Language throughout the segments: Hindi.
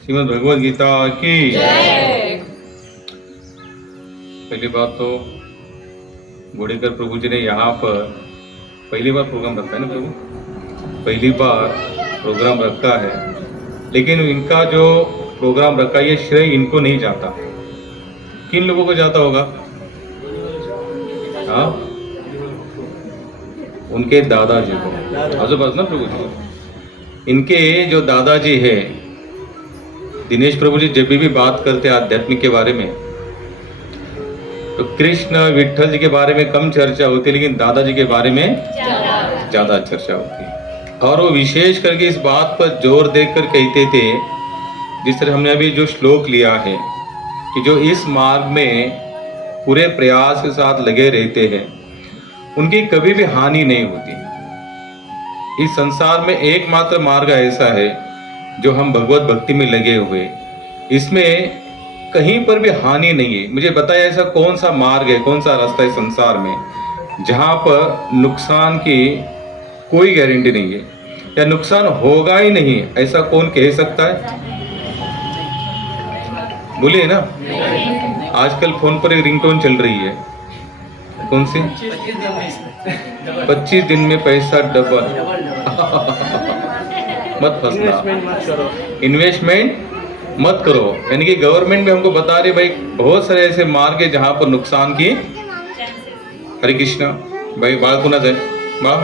श्रीमद् भगवद गीता की जय। पहली बात तो गोड़ेकर प्रभु जी ने यहाँ पर पहली बार प्रोग्राम रखा है ना प्रभु, पहली बार प्रोग्राम रखा है, लेकिन इनका जो प्रोग्राम रखा ये श्रेय इनको नहीं जाता। किन लोगों को जाता होगा? हाँ, उनके दादाजी को, आजू बाजू ना प्रभु जी। इनके जो दादाजी है दिनेश प्रभु जी जब भी बात करते आध्यात्मिक के बारे में तो कृष्ण विठल जी के बारे में कम चर्चा होती है, लेकिन दादाजी के बारे में ज्यादा चर्चा होती है। और वो विशेष करके इस बात पर जोर देकर कहते थे, जिस तरह हमने अभी जो श्लोक लिया है कि जो इस मार्ग में पूरे प्रयास के साथ लगे रहते हैं उनकी कभी भी हानि नहीं होती। इस संसार में एकमात्र मार्ग ऐसा है जो हम भगवत भक्ति में लगे हुए, इसमें कहीं पर भी हानि नहीं है। मुझे बताया ऐसा कौन सा मार्ग है, कौन सा रास्ता है संसार में जहां पर नुकसान की कोई गारंटी नहीं है या नुकसान होगा ही नहीं, ऐसा कौन कह सकता है? बोलिए ना। आजकल फोन पर एक रिंगटोन चल रही है, कौन सी? 25 दिन में पैसा डबल। मत फंसना, इन्वेस्टमेंट मत करो। यानी कि गवर्नमेंट भी हमको बता रही भाई बहुत सारे ऐसे मार्ग है जहां पर नुकसान की। हरे कृष्णा भाई, बाढ़ को ना जाए वाह।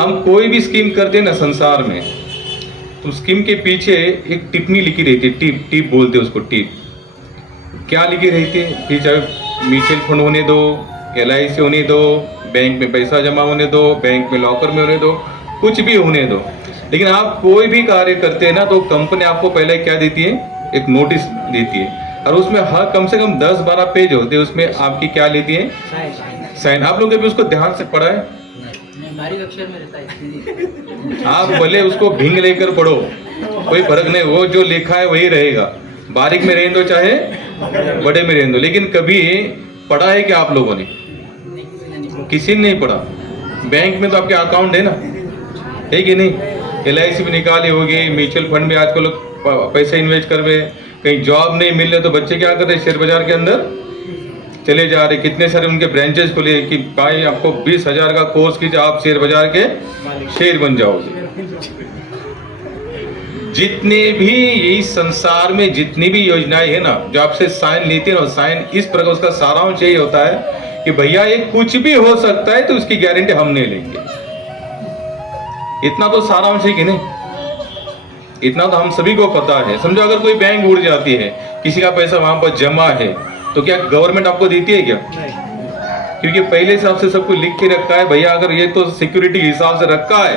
हम कोई भी स्कीम करते हैं ना संसार में, तो स्कीम के पीछे एक टिप्पणी लिखी रहती है, टिप टिप बोलते हैं उसको। टिप क्या लिखी रहती है? फिर चाहे म्यूचुअल फंड होने दो, LIC होने दो, बैंक में पैसा जमा होने दो, बैंक में लॉकर में होने दो, कुछ भी होने दो, लेकिन आप कोई भी कार्य करते हैं ना तो कंपनी आपको पहले क्या देती है? एक नोटिस देती है, और उसमें हर कम से कम 10-12 पेज होते हैं। उसमें आपकी क्या लेती है? साइन। आप लोग कभी उसको ध्यान से पढ़ा है? अक्षर में रहता है। आप भले उसको भिंग लेकर पढ़ो, कोई फर्क नहीं, वो जो लिखा है वही रहेगा। बारीक में रहने दो चाहे बड़े में रहने दो, लेकिन कभी पढ़ा है कि आप लोगों ने? किसी ने नहीं पढ़ा। बैंक में तो आपके अकाउंट है ना, है कि नहीं? LIC में निकाली होगी, म्यूचुअल फंड में आजकल लोग पैसा इन्वेस्ट कर रहे, कहीं जॉब नहीं मिल रहे तो बच्चे क्या कर रहे? शेयर बाजार के अंदर चले जा रहे। कितने सारे उनके ब्रांचेस खुले कि भाई आपको 20,000 का कोर्स कीजिए, आप शेयर बाजार के शेयर बन जाओगे। जितने भी इस संसार में जितनी भी योजनाएं है ना जो आपसे साइन लेती है ना, साइन इस प्रकार उसका सारांश यही होता है कि भैया ये कुछ भी हो सकता है तो उसकी गारंटी हम नहीं लेंगे। इतना तो सारांश है कि नहीं? इतना तो हम सभी को पता है। समझो अगर कोई बैंक उड़ जाती है, किसी का पैसा वहां पर जमा है, तो क्या गवर्नमेंट आपको देती है क्या? क्योंकि पहले से आपसे सब कुछ लिख के रखा है भैया, अगर ये तो सिक्योरिटी हिसाब से रखा है,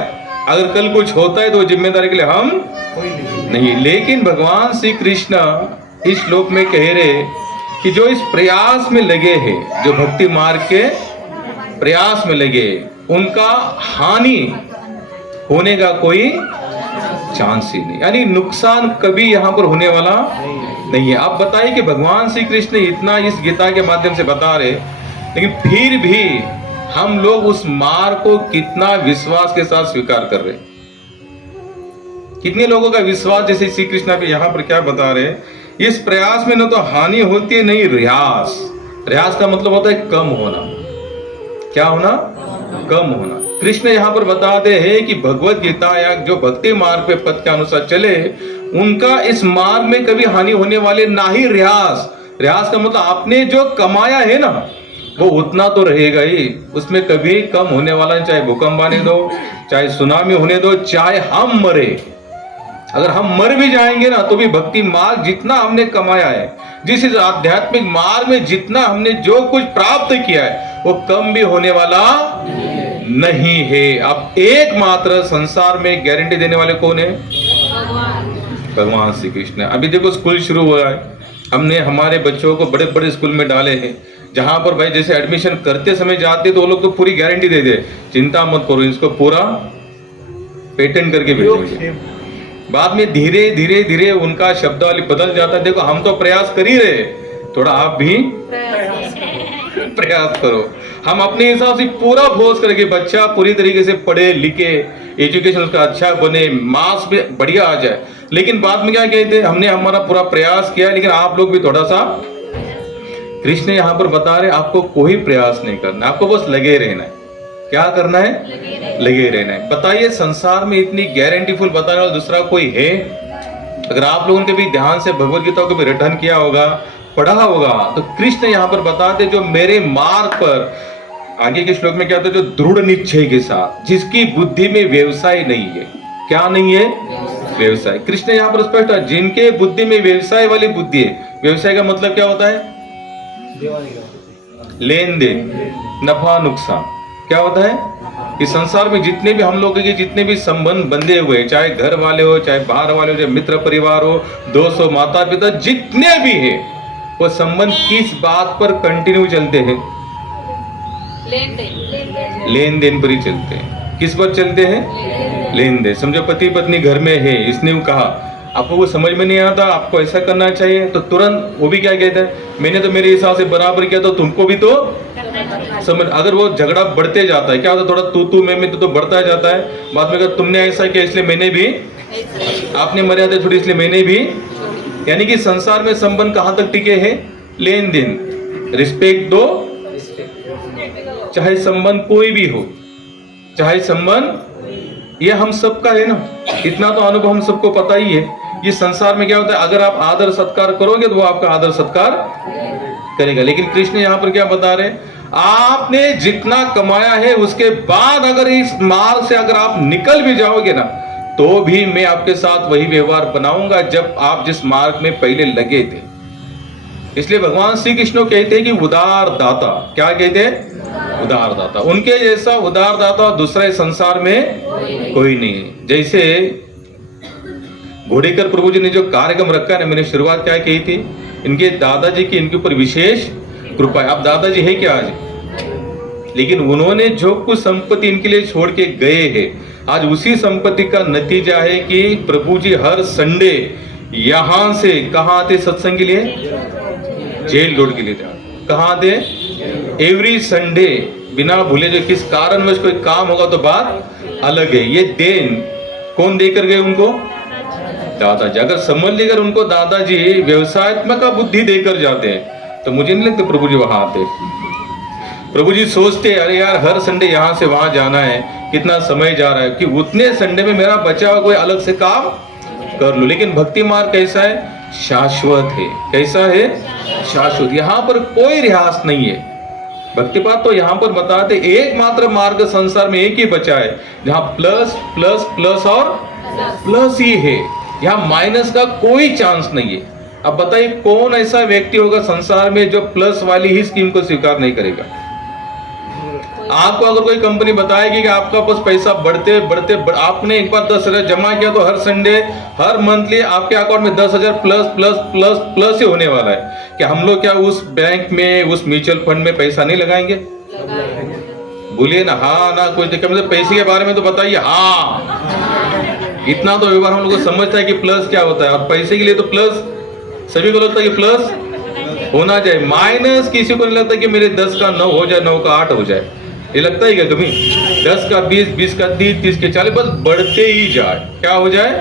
अगर कल कुछ होता है तो जिम्मेदारी के लिए हम नहीं। लेकिन भगवान श्री कृष्ण इस श्लोक में कह रहे कि जो इस प्रयास में लगे हैं, जो भक्ति मार्ग के प्रयास में लगे, उनका हानि होने का कोई चांस ही नहीं, यानी नुकसान कभी यहाँ पर होने वाला नहीं है। आप बताइए कि भगवान श्री कृष्ण इतना इस गीता के माध्यम से बता रहे, लेकिन फिर भी हम लोग उस मार्ग को कितना विश्वास के साथ स्वीकार कर रहे हैं। कितने लोगों का विश्वास, जैसे श्री कृष्ण भी यहाँ पर क्या बता रहे हैं, इस प्रयास में न तो हानि होती है नहीं रियास। रियास का मतलब होता है कम होना। क्या होना? कम होना। कृष्ण यहाँ पर बताते हैं कि भगवत गीता या जो भक्ति मार्ग पे पथ के अनुसार चले, उनका इस मार्ग में कभी हानि होने वाले ना ही रियास। रियास का मतलब आपने जो कमाया है ना वो उतना तो रहेगा ही, उसमें कभी कम होने वाला नहीं। चाहे भूकंप आने दो, चाहे सुनामी होने दो, चाहे हम मरे, अगर हम मर भी जाएंगे ना तो भी भक्ति मार्ग जितना हमने कमाया है, जिस आध्यात्मिक मार्ग में जितना हमने जो कुछ प्राप्त किया है, वो कम भी होने वाला नहीं है। अब एकमात्र संसार में गारंटी देने वाले कौन है? भगवान श्री कृष्ण। अभी देखो स्कूल शुरू हो रहा है, हमने हमारे बच्चों को बड़े बड़े स्कूल में डाले हैं, जहां पर भाई जैसे एडमिशन करते समय जाते तो वो लोग तो पूरी गारंटी दे दे, चिंता मत करो, इसको पूरा पेटेंट करके भेजोगे। बाद में धीरे धीरे धीरे उनका शब्दावली बदल जाता है। देखो हम तो प्रयास कर ही रहे, थोड़ा आप भी प्रयास करो। हम अपने हिसाब से पूरा फोर्स करके बच्चा पूरी तरीके से पढ़े लिखे, एजुकेशन उसका अच्छा बने, मार्क्स भी बढ़िया आ जाए, लेकिन बाद में क्या कहते हैं, हमने हमारा पूरा प्रयास किया लेकिन आप लोग भी थोड़ा सा, कृष्ण यहाँ पर बता रहे आपको कोई प्रयास नहीं करना, आपको बस लगे रहना है। क्या करना है? लगे रहना है। बताइए संसार में इतनी गारंटीफुल बताने वाला दूसरा कोई है? अगर आप लोगों ने भी ध्यान से भगवत गीता को भी रटन किया होगा, पढ़ा होगा, तो कृष्ण यहाँ पर बताते जो मेरे मार्ग पर, आगे के श्लोक में क्या होता है, जो दृढ़ निश्चय के साथ, जिसकी बुद्धि में व्यवसाय नहीं है। क्या नहीं है? व्यवसाय। कृष्ण यहाँ पर स्पष्ट है, जिनके बुद्धि में व्यवसाय वाली बुद्धि है। व्यवसाय का मतलब क्या होता है? लेन देन, नफा नुकसान। क्या होता है कि संसार में जितने भी हम लोगों के जितने भी संबंध बंधे हुए, चाहे घर वाले हो, चाहे बाहर वाले हो, चाहे मित्र परिवार हो, दोस्त हो, माता पिता, जितने भी है, वो संबंध किस बात पर कंटिन्यू चलते हैं? लेन देन पर ही चलते हैं। किस पर चलते हैं? लेन देन। समझो पति पत्नी घर में है, इसने कहा आपको वो समझ में नहीं आता, आपको ऐसा करना चाहिए, तो तुरंत वो भी क्या कहता है, मैंने तो मेरे हिसाब से बराबर किया, तो तुमको भी तो समझ। अगर वो झगड़ा बढ़ते जाता है, क्या होता है, थोड़ा तू मैं तो बढ़ता जाता है, बाद में अगर तुमने ऐसा किया इसलिए मैंने भी, आपने मर्यादा छोड़ी इसलिए मैंने भी। यानी कि संसार में संबंध कहां तक टिके हैं? लेन देन, रिस्पेक्ट दो, चाहे संबंध कोई भी हो, चाहे संबंध ये हम सबका है ना, इतना तो अनुभव हम सबको पता ही है। ये संसार में क्या होता है, अगर आप आदर सत्कार करोगे तो वो आपका आदर सत्कार करेगा। लेकिन कृष्ण यहाँ पर क्या बता रहे हैं, आपने जितना कमाया है उसके बाद अगर इस मार्ग से अगर आप निकल भी जाओगे ना, तो भी मैं आपके साथ वही व्यवहार बनाऊंगा जब आप जिस मार्ग में पहले लगे थे। इसलिए भगवान श्री कृष्ण कहते हैं कि उदार दाता, क्या कहते हैं? उदार दाता। उनके जैसा उदार दाता दूसरे संसार में कोई नहीं है। जैसे घोड़ेकर प्रभु जी ने जो कार्यक्रम रखा है, मैंने शुरुआत क्या कही थी, इनके दादाजी की इनके ऊपर विशेष कृपा है। अब दादाजी है क्या आज, लेकिन उन्होंने जो कुछ संपत्ति इनके लिए छोड़ के गए हैं, आज उसी संपत्ति का नतीजा है कि प्रभु जी हर संडे यहां से कहां आते सत्संग के लिए? जेल रोड के लिए कहां आते? एवरी संडे, बिना भूले जो किस कारणवश कोई काम होगा तो बात अलग है। ये देन कौन देकर गए उनको? दादाजी। अगर समझ लेकर उनको दादाजी व्यवसायत्मक बुद्धि देकर जाते हैं तो मुझे नहीं लगता प्रभु जी वहां आते। प्रभु जी सोचते अरे यार हर संडे यहां से वहां जाना है, कितना समय जा रहा है, कि उतने संडे में मेरा बचा हुआ कोई अलग से काम कर लूं। लेकिन भक्ति मार्ग कैसा है? शाश्वत है। कैसा है? शाश्वत। यहाँ पर कोई रियास नहीं है। भक्तिपाद तो यहाँ पर बताते एकमात्र मार्ग संसार में एक ही बचा है जहाँ प्लस प्लस प्लस और प्लस ही है, यहाँ माइनस का कोई चांस नहीं है। अब बताइए कौन ऐसा व्यक्ति होगा संसार में जो प्लस वाली ही स्कीम को स्वीकार नहीं करेगा? आपको अगर कोई कंपनी बताएगी कि आपका पास पैसा बढ़ते बढ़ते आपने एक बार 10,000 जमा किया तो हर संडे हर मंथली आपके अकाउंट में 10,000 प्लस प्लस प्लस प्लस ही होने वाला है, कि हम लोग क्या उस बैंक में उस म्यूचुअल फंड में पैसा नहीं लगाएंगे? बोलिए ना हाँ ना, कुछ कम से पैसे के बारे में तो बताइए हाँ। इतना तो व्यवहार हम लोग को समझता है कि प्लस क्या होता है, और पैसे के लिए तो प्लस सभी को लगता है कि प्लस होना चाहिए, माइनस किसी को नहीं लगता कि मेरे 10 का 9 हो जाए, 9 का 8 हो जाए। ये लगता है क्या कभी? 10 का 20, 20 का 30, 30 के 40, बस बढ़ते ही जाए। क्या हो जाए?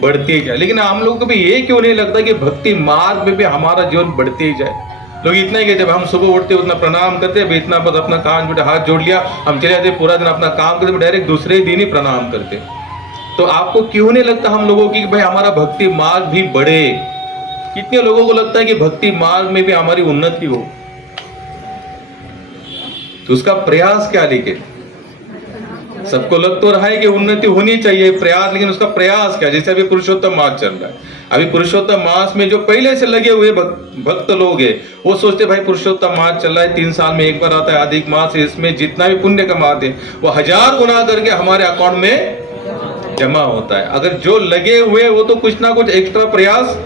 बढ़ते ही जाए। लेकिन हम लोग को भी ये क्यों नहीं लगता कि भक्ति मार्ग में भी हमारा जीवन बढ़ते ही जाए? लोग इतना ही कहते हैं हम सुबह उठते उतना प्रणाम करते हैं, इतना बस अपना कान बेटा हाथ जोड़ लिया, हम चले जाते पूरा दिन अपना काम करते, डायरेक्ट दूसरे दिन ही प्रणाम करते। तो आपको क्यों नहीं लगता हम लोगों की भाई हमारा भक्ति मार्ग भी बढ़े? कितने लोगों को लगता है कि भक्ति मार्ग में भी हमारी उन्नति हो? तो उसका प्रयास क्या? लेकिन सबको लग तो रहा है कि उन्नति होनी चाहिए प्रयास, लेकिन उसका प्रयास क्या? जैसे अभी पुरुषोत्तम मास चल रहा है, अभी पुरुषोत्तम मास में जो पहले से लगे हुए भक्त लोग हैं वो सोचते भाई पुरुषोत्तम मास चल रहा है, 3 साल में एक बार आता है अधिक मास, इसमें जितना भी पुण्य कमाते हैं वो 1000 गुना करके हमारे अकाउंट में जमा होता है। अगर जो लगे हुए वो तो कुछ ना कुछ एक्स्ट्रा प्रयास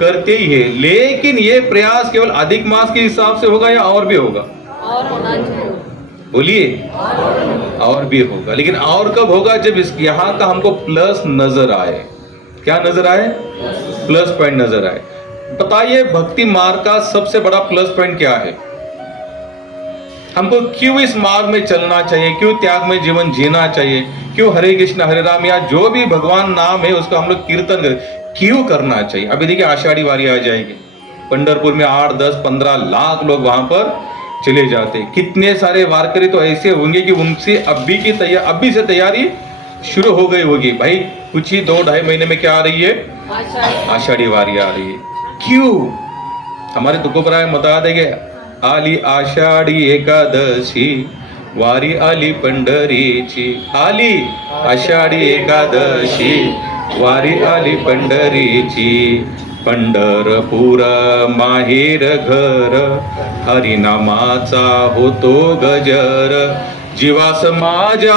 करते ही है, लेकिन ये प्रयास केवल अधिक मास के हिसाब से होगा या और भी होगा? और होना चाहिए। बोलिए और भी होगा। लेकिन और कब होगा? जब इस यहाँ का हमको प्लस नजर आए। क्या नजर आए? प्लस पॉइंट नजर आए। बताइए भक्ति मार्ग का सबसे बड़ा प्लस पॉइंट क्या है? हमको क्यों इस मार्ग में चलना चाहिए, क्यों त्याग में जीवन जीना चाहिए, क्यों हरे कृष्ण हरे राम या जो भी भगवान नाम है उसका हम लोग कीर्तन करें, क्यों करना चाहिए। अभी देखिए आषाढ़ी वारी आ जाएगी, पंढरपुर में 8, 10, 15 लाख लोग वहां पर चले जाते। कितने सारे वारकरी तो ऐसे होंगे कि उनसे अभी से तैयारी शुरू हो गई होगी। भाई कुछ ही 2-2.5 महीने में क्या आ रही है, आषाढ़ी वारी आ रही है। क्यों? हमारे तुकोबराय बता देंगे, आली आषाढी एकादशी वारी आली पंढरीची, आली आषाढी एकादशी वारी आली पंढरीची, पंढरपूर माहेर घर हरिनामाचा होतो गजर, जीवास माझ्या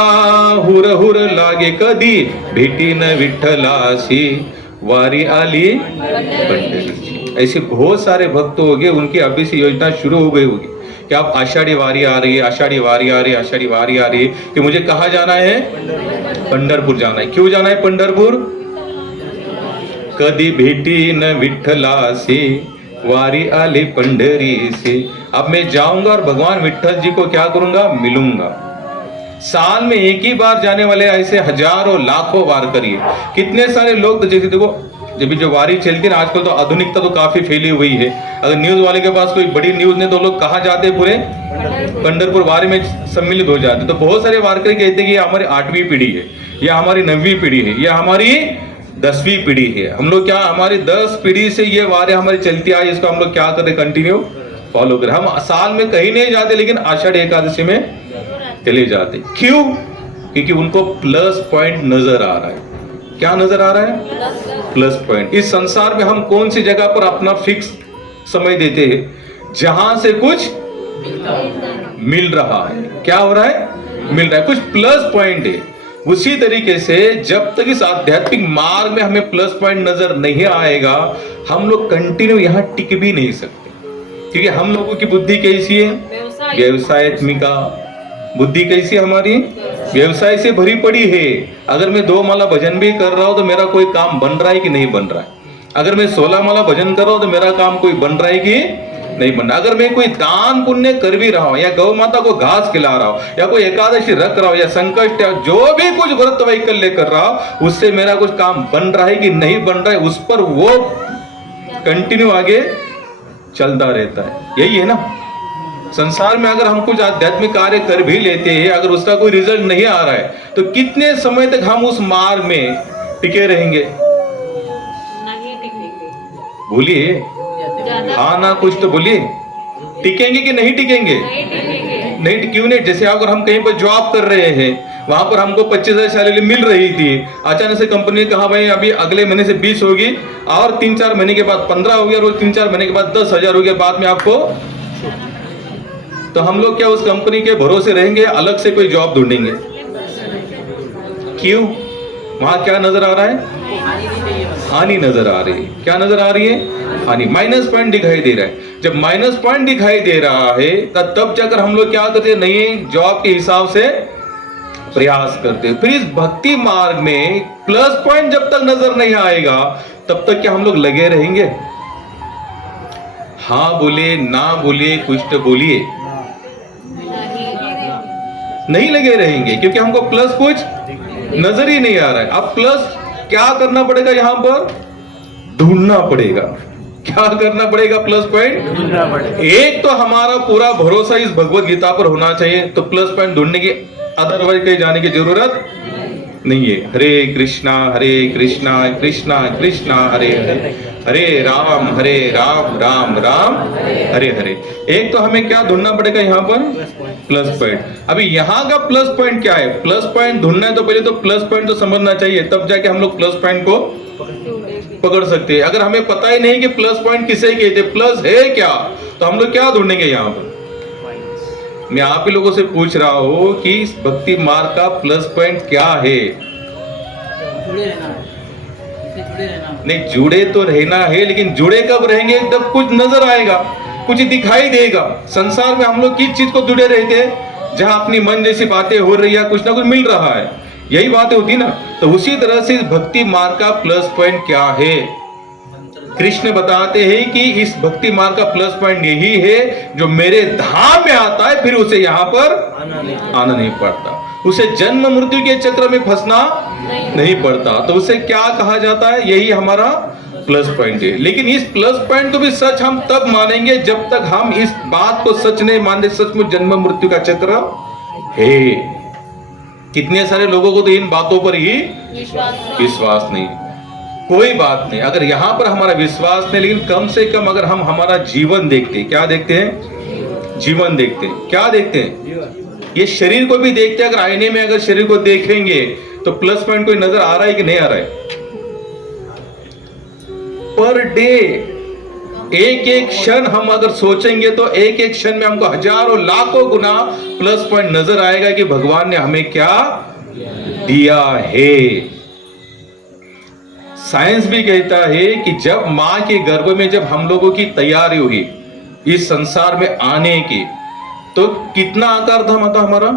हुर हुर लागे कधी भेटीन विठ्ठलासी वारी आली पंढरीची। ऐसे बहुत सारे भक्त हो गए, उनकी अभी से योजना शुरू हो गई होगी कि आप आषाढ़ी वारी आ रही है, आषाढ़ी वारी आ रही है, आषाढ़ी वारी आ रही है, कि मुझे कहाँ जाना है, पंढरपुर जाना है। क्यों जाना है पंढरपुर? कधी भेटी न विठ्ठलासी वारी आली पंढरी से। अब मैं जाऊंगा और भगवान विठ्ठल जी को क्या करूंगा, मिलूंगा। साल में एक ही बार जाने वाले ऐसे हजारों लाखों वारकरी है। कितने सारे लोग तो जैसे देखो, जब जो वारी चलती है ना, आजकल तो आधुनिकता तो काफी फैली हुई है। अगर न्यूज वाले के पास कोई बड़ी न्यूज नहीं तो लोग कहाँ जाते हैं, पूरे पंढरपुर वारी में सम्मिलित हो जाते। तो बहुत सारे वारकरी कहते हैं कि हमारी 8वीं पीढ़ी है, या हमारी 9वीं पीढ़ी है, या हमारी 10वीं पीढ़ी है। हम लोग क्या, हमारी 10 पीढ़ी से ये वारी हमारी चलती आई, इसको हम लोग क्या करें, कंटिन्यू फॉलो करें। हम साल में कहीं नहीं जाते, लेकिन आषाढ़ी एकादशी में चले जाते। क्यों? क्योंकि उनको प्लस पॉइंट नजर आ रहा है। क्या नजर आ रहा है? Plus point. इस संसार में हम कौन सी जगह पर अपना फिक्स समय देते हैं, जहां से कुछ मिल रहा है। क्या हो रहा है? मिल रहा है, कुछ प्लस पॉइंट है। उसी तरीके से जब तक इस आध्यात्मिक मार्ग में हमें प्लस पॉइंट नजर नहीं आएगा, हम लोग कंटिन्यू यहां टिक भी नहीं सकते। क्योंकि हम लोगों की बुद्धि कैसी है, व्यवसायत्मिका बुद्धि कैसी है हमारी, व्यवसाय से भरी पड़ी है। अगर मैं 2 माला भजन भी कर रहा हूं तो मेरा कोई काम बन रहा है कि नहीं बन रहा है। अगर मैं 16 माला भजन कर रहा हूं तो मेरा काम कोई बन रहा है कि नहीं बन रहा। अगर मैं कोई दान पुण्य कर भी रहा हूं, या गौ माता को घास खिला रहा हूं, या कोई एकादशी रख रहा हूं, या संकष्ट, या जो भी कुछ व्रत वैकल्य कर रहा हूं, उससे मेरा कुछ काम बन रहा है कि नहीं बन रहा है, उस पर वो कंटिन्यू आगे चलता रहता है। यही है ना संसार में। अगर हम कुछ आध्यात्मिक कार्य कर भी लेते हैं, अगर उसका कोई रिजल्ट नहीं आ रहा है, तो कितने समय तक हम उस मार्ग में टिके रहेंगे? नहीं टिकेंगे। बोलिए, हाँ ना, कुछ तो बोलिए। टिकेंगे कि नहीं टिकेंगे? नहीं टिकेंगे। नहीं, क्यों नहीं? जैसे अगर हम कहीं पर जॉब कर रहे हैं, वहां पर हमको 25,000 सैलरी मिल रही थी, अचानक से कंपनी ने कहा भाई अभी अगले महीने से 20 होगी, और 3-4 महीने के बाद 15 हो गया, और 3-4 महीने के बाद 10,000 हो गया, बाद में आपको, तो हम लोग क्या उस कंपनी के भरोसे रहेंगे, अलग से कोई जॉब ढूंढेंगे? क्यों? वहां क्या नजर आ रहा है? हानि नजर आ रही है। क्या नजर आ रही है? हानि, माइनस पॉइंट दिखाई दे रहा है। जब माइनस पॉइंट दिखाई दे रहा है तब जाकर हम लोग क्या करते हैं, नए जॉब के हिसाब से प्रयास करते हैं। फिर इस भक्ति मार्ग में प्लस पॉइंट जब तक नजर नहीं आएगा, तब तक क्या हम लोग लगे रहेंगे? हाँ बोले, ना बोले, कुछ तो बोलिए। नहीं लगे रहेंगे, क्योंकि हमको प्लस कुछ नजर ही नहीं आ रहा है। अब प्लस क्या करना पड़ेगा, यहां पर ढूंढना पड़ेगा। क्या करना पड़ेगा? प्लस पॉइंट ढूंढना पड़ेगा। एक तो हमारा पूरा भरोसा इस भगवत गीता पर होना चाहिए, तो प्लस पॉइंट ढूंढने की, अदरवाइज कहीं जाने की जरूरत नहीं है। हरे कृष्णा कृष्णा कृष्णा हरे हरे, हरे राम राम राम हरे हरे। एक तो हमें क्या ढूंढना पड़ेगा यहाँ पर? Plus point. अभी यहाँ का प्लस पॉइंट क्या है? प्लस पॉइंट ढूंढना है तो पहले तो प्लस पॉइंट तो समझना चाहिए, तब जाके हम लोग प्लस पॉइंट को पकड़ सकते हैं। अगर हमें पता ही नहीं कि प्लस पॉइंट किसे कहते, प्लस है क्या, तो हम लोग क्या ढूंढेंगे यहाँ पर? मैं आप ही लोगों से पूछ रहा हूं कि इस भक्ति मार्ग का प्लस पॉइंट क्या है? जुड़े रहना है, इससे जुड़े रहना। नहीं, जुड़े तो रहना है, लेकिन जुड़े कब रहेंगे? जब कुछ नजर आएगा, कुछ दिखाई देगा। संसार में हम लोग किस चीज को जुड़े रहते हैं? जहां अपनी मन जैसी बातें हो रही है, कुछ ना कुछ मिल रहा है, यही बातें होती ना। तो उसी तरह से भक्ति मार्ग का प्लस पॉइंट क्या है? कृष्ण बताते हैं कि इस भक्ति मार्ग का प्लस पॉइंट यही है, जो मेरे धाम में आता है फिर उसे यहाँ पर आना नहीं पड़ता, उसे जन्म मृत्यु के चक्र में फंसना नहीं पड़ता। तो उसे क्या कहा जाता है, यही हमारा प्लस पॉइंट है। लेकिन इस प्लस पॉइंट को भी सच हम तब मानेंगे जब तक हम इस बात को सच नहीं मानते सचमुच जन्म मृत्यु का चक्र है। कितने सारे लोगों को तो इन बातों पर ही विश्वास नहीं। कोई बात नहीं, अगर यहां पर हमारा विश्वास नहीं, लेकिन कम से कम अगर हम हमारा जीवन देखते, क्या देखते हैं, जीवन देखते हैं, क्या देखते हैं, ये शरीर को भी देखते हैं। अगर आईने में अगर शरीर को देखेंगे तो प्लस पॉइंट कोई नजर आ रहा है कि नहीं आ रहा है। पर डे एक एक क्षण हम अगर सोचेंगे तो एक एक क्षण में हमको हजारों लाखों गुना प्लस पॉइंट नजर आएगा कि भगवान ने हमें क्या दिया है। साइंस भी कहता है कि जब मां के गर्भ में जब हम लोगों की तैयारी हुई इस संसार में आने की, तो कितना आकार था माता हमारा,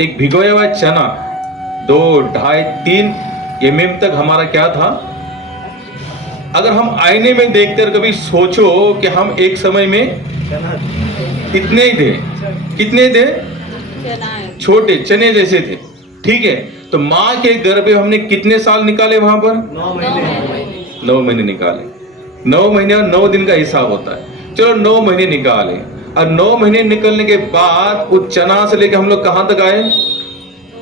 एक भिगोया हुआ चना 2, 2.5, 3 mm तक हमारा क्या था। अगर हम आईने में देखते और कभी सोचो कि हम एक समय में इतने ही थे, कितने थे, छोटे चने जैसे थे, ठीक है। तो माँ के गर्भ में हमने कितने साल निकाले वहां पर, 9 महीने निकाले। 9 महीने और 9 दिन का हिसाब होता है, चलो 9 महीने निकाले। और 9 महीने निकलने के बाद उस चना से लेके हम लोग कहां तक आए,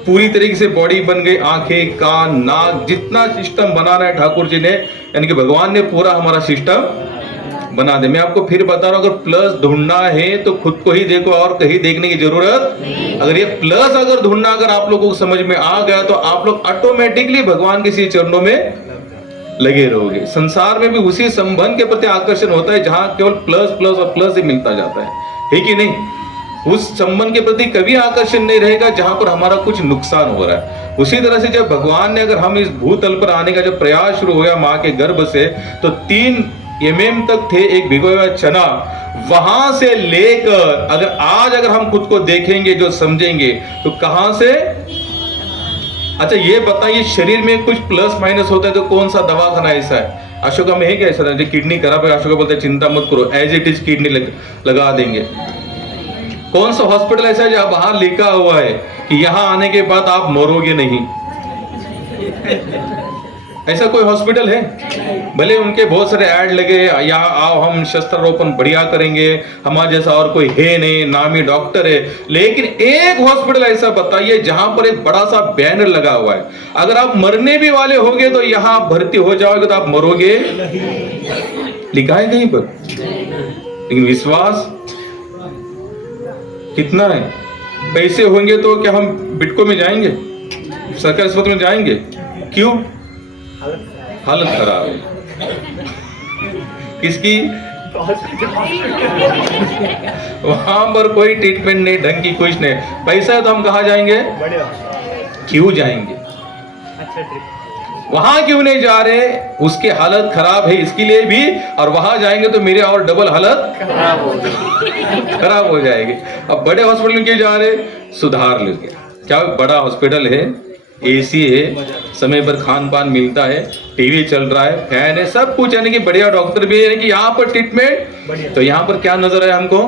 पूरी तरीके से बॉडी बन गई, आंखें, कान, नाक, जितना सिस्टम बना रहा है ठाकुर जी ने, यानी कि भगवान ने पूरा हमारा सिस्टम बना दे। मैं आपको फिर बता रहा हूं, अगर प्लस ढूंढना है तो खुद को ही देखो और कहीं देखने की जरूरत। अगर ये प्लस अगर ढूंढना अगर आप लोगों को समझ में आ गया तो आप लोग ऑटोमेटिकली भगवान के इसी चरणों में लगे रहोगे। संसार में भी उसी संबंध के प्रति आकर्षण होता है जहां केवल प्लस प्लस और प्लस ही मिलता जाता है कि नहीं। उस संबंध के प्रति कभी आकर्षण नहीं रहेगा जहां पर हमारा कुछ नुकसान हो रहा है। उसी तरह से जब भगवान ने अगर हम इस भूतल पर आने का जब प्रयास शुरू हुआ मां के गर्भ से, तो 3 mm तक थे एक भिगोया हुआ चना। वहां से लेकर अगर हम खुद को देखेंगे, जो समझेंगे, तो कहां से। अच्छा ये बताइए, शरीर में कुछ प्लस माइनस होता है तो कौन सा दवाखाना ऐसा है, अशोका में है क्या ऐसा, किडनी खराब है, अशोका बोलते हैं चिंता मत करो, एज इट इज किडनी लगा देंगे। कौन सा हॉस्पिटल ऐसा है जहां बाहर लिखा हुआ है कि यहां आने के बाद आप मरोगे नहीं, ऐसा कोई हॉस्पिटल है? भले उनके बहुत सारे ऐड लगे, यहाँ आओ हम शस्त्रारोपण बढ़िया करेंगे, हमारा जैसा और कोई है नहीं, नामी डॉक्टर है, लेकिन एक हॉस्पिटल ऐसा बताइए जहां पर एक बड़ा सा बैनर लगा हुआ है, अगर आप मरने भी वाले होगे तो यहाँ भर्ती हो जाओगे तो आप मरोगे, लिखा है कहीं पर। लेकिन विश्वास कितना है? पैसे होंगे तो क्या हम बिटको में जाएंगे, सरकारी अस्पताल में जाएंगे? क्यों? हालत खराब है किसकी? वहां पर कोई ट्रीटमेंट नहीं, ढंग की कुछ नहीं, पैसा है तो हम कहाँ जाएंगे? क्यों जाएंगे? वहां क्यों नहीं जा रहे? उसकी हालत खराब है इसके लिए भी, और वहां जाएंगे तो मेरे और डबल हालत खराब हो जाएगी। अब बड़े हॉस्पिटल में क्यों जा रहे? सुधार लेंगे। क्या बड़ा हॉस्पिटल है, एसी है, समय पर खान पान मिलता है, टीवी चल रहा है, फैन है, सब कुछ, यानी कि बढ़िया डॉक्टर भी है, यानी कि यहाँ पर ट्रीटमेंट। तो यहाँ पर क्या नजर आया हमको?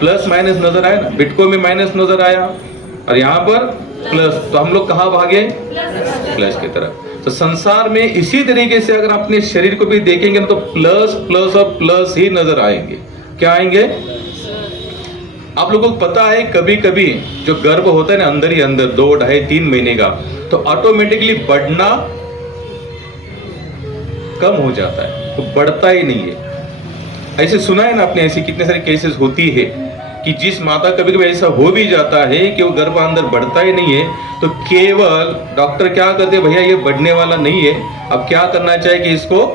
प्लस माइनस नजर आया ना, बिटको में माइनस नजर आया और यहाँ पर प्लस। तो हम लोग कहाँ भागे? प्लस की तरफ। तो संसार में इसी तरीके से अगर अपने शरीर को भी देखेंगे तो प्लस प्लस और प्लस ही नजर आएंगे। क्या आएंगे? आप लोगों को पता है कभी कभी जो गर्भ होता है ना अंदर ही अंदर 2, 2.5, 3 महीने का, तो ऑटोमेटिकली बढ़ना कम हो जाता है, तो बढ़ता ही नहीं है। ऐसे सुना है ना आपने, ऐसी कितने सारे केसेस होती है कि जिस माता कभी कभी ऐसा हो भी जाता है कि वो गर्भ अंदर बढ़ता ही नहीं है, तो केवल डॉक्टर क्या करते हैं, भैया ये बढ़ने वाला नहीं है, अब क्या करना चाहिए कि इसको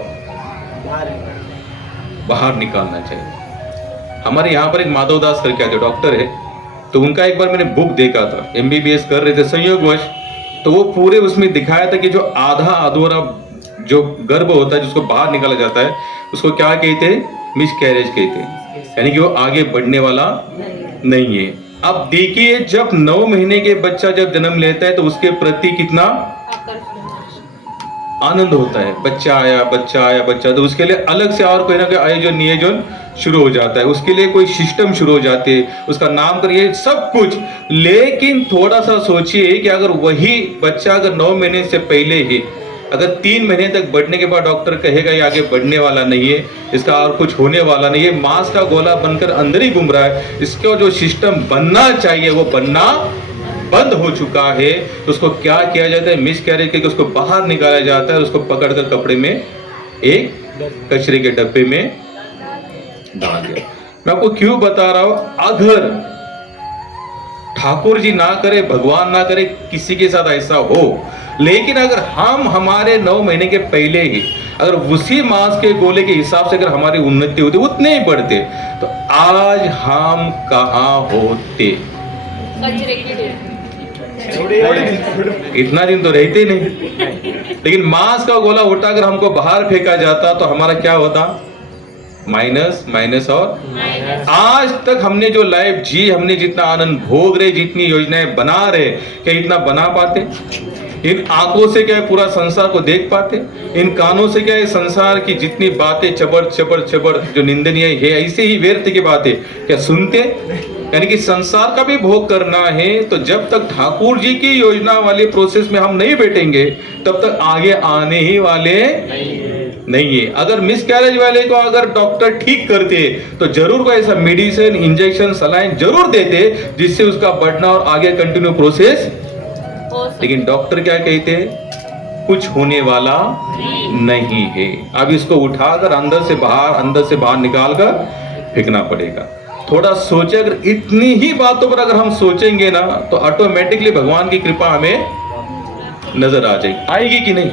बाहर निकालना चाहिए। हमारे यहाँ पर एक माधव दास करके आते डॉक्टर है, तो उनका एक बार मैंने बुक देखा था, MBBS कर रहे थे संयोगवश, तो वो पूरे उसमें दिखाया था कि जो आधा अधूरा जो गर्भ होता है जिसको बाहर निकाला जाता है उसको क्या कहते हैं? मिसकैरेज कहते हैं, यानी कि वो आगे बढ़ने वाला नहीं है। अब देखिए जब 9 महीने के बच्चा जब जन्म लेता है तो उसके प्रति कितना आनंद होता है, बच्चा आया, तो उसके लिए अलग से और कोई ना कोई आयोजन नियोजन शुरू हो जाता है, उसके लिए कोई सिस्टम शुरू हो जाते हैं, उसका नाम करिए सब कुछ। लेकिन थोड़ा सा सोचिए कि अगर वही बच्चा अगर 9 महीने से पहले ही अगर 3 महीने तक बढ़ने के बाद डॉक्टर कहेगा ये आगे बढ़ने वाला नहीं है, इसका और कुछ होने वाला नहीं है, मांस का गोला बनकर अंदर ही घूम रहा है, इसका जो सिस्टम बनना चाहिए वो बनना बंद हो चुका है, तो उसको क्या किया जाता है, मिस कैरेज करके उसको बाहर निकाला जाता है, उसको पकड़कर कपड़े में एक कचरे के डब्बे में डाल दिया। मैं आपको क्यों बता रहा हूं, अगर ठाकुर जी ना करे, भगवान ना करे, किसी के साथ ऐसा हो, लेकिन अगर हम हमारे 9 महीने के पहले ही अगर उसी मांस के गोले के हिसाब से अगर हमारी उन्नति होती, उतने ही बढ़ते, तो आज हम कहां होते? कचरे की ढेर। इतना दिन तो रहते नहीं, लेकिन मांस का गोला उठाकर हमको बाहर फेंका जाता तो हमारा क्या होता? Minus minus. और आज तक हमने जो लाइफ जी, हमने जितना आनंद भोग रहे, जितनी योजनाएं बना रहे, क्या इतना बना पाते? इन आंखों से क्या पूरा संसार को देख पाते? इन कानों से क्या संसार की जितनी बातें चबर चबर चबर जो निंदनीय है, ऐसे ही व्यर्थ की बातें क्या सुनते? यानी कि संसार का भी भोग करना है, तो जब तक ठाकुर जी की योजना वाले प्रोसेस में हम नहीं बैठेंगे, तब तक आगे आने ही वाले नहीं है। अगर मिस कैरेज वाले को अगर डॉक्टर ठीक करते तो जरूर कोई ऐसा मेडिसिन, इंजेक्शन, सलाइन जरूर देते जिससे उसका बढ़ना और आगे कंटिन्यू प्रोसेस। लेकिन डॉक्टर क्या कहते हैं? कुछ होने वाला नहीं है, अब इसको उठाकर अंदर से बाहर निकालकर फेंकना पड़ेगा। थोड़ा सोचे, अगर इतनी ही बातों पर अगर हम सोचेंगे ना, तो ऑटोमेटिकली भगवान की कृपा हमें नजर आ जाएगी। आएगी कि नहीं?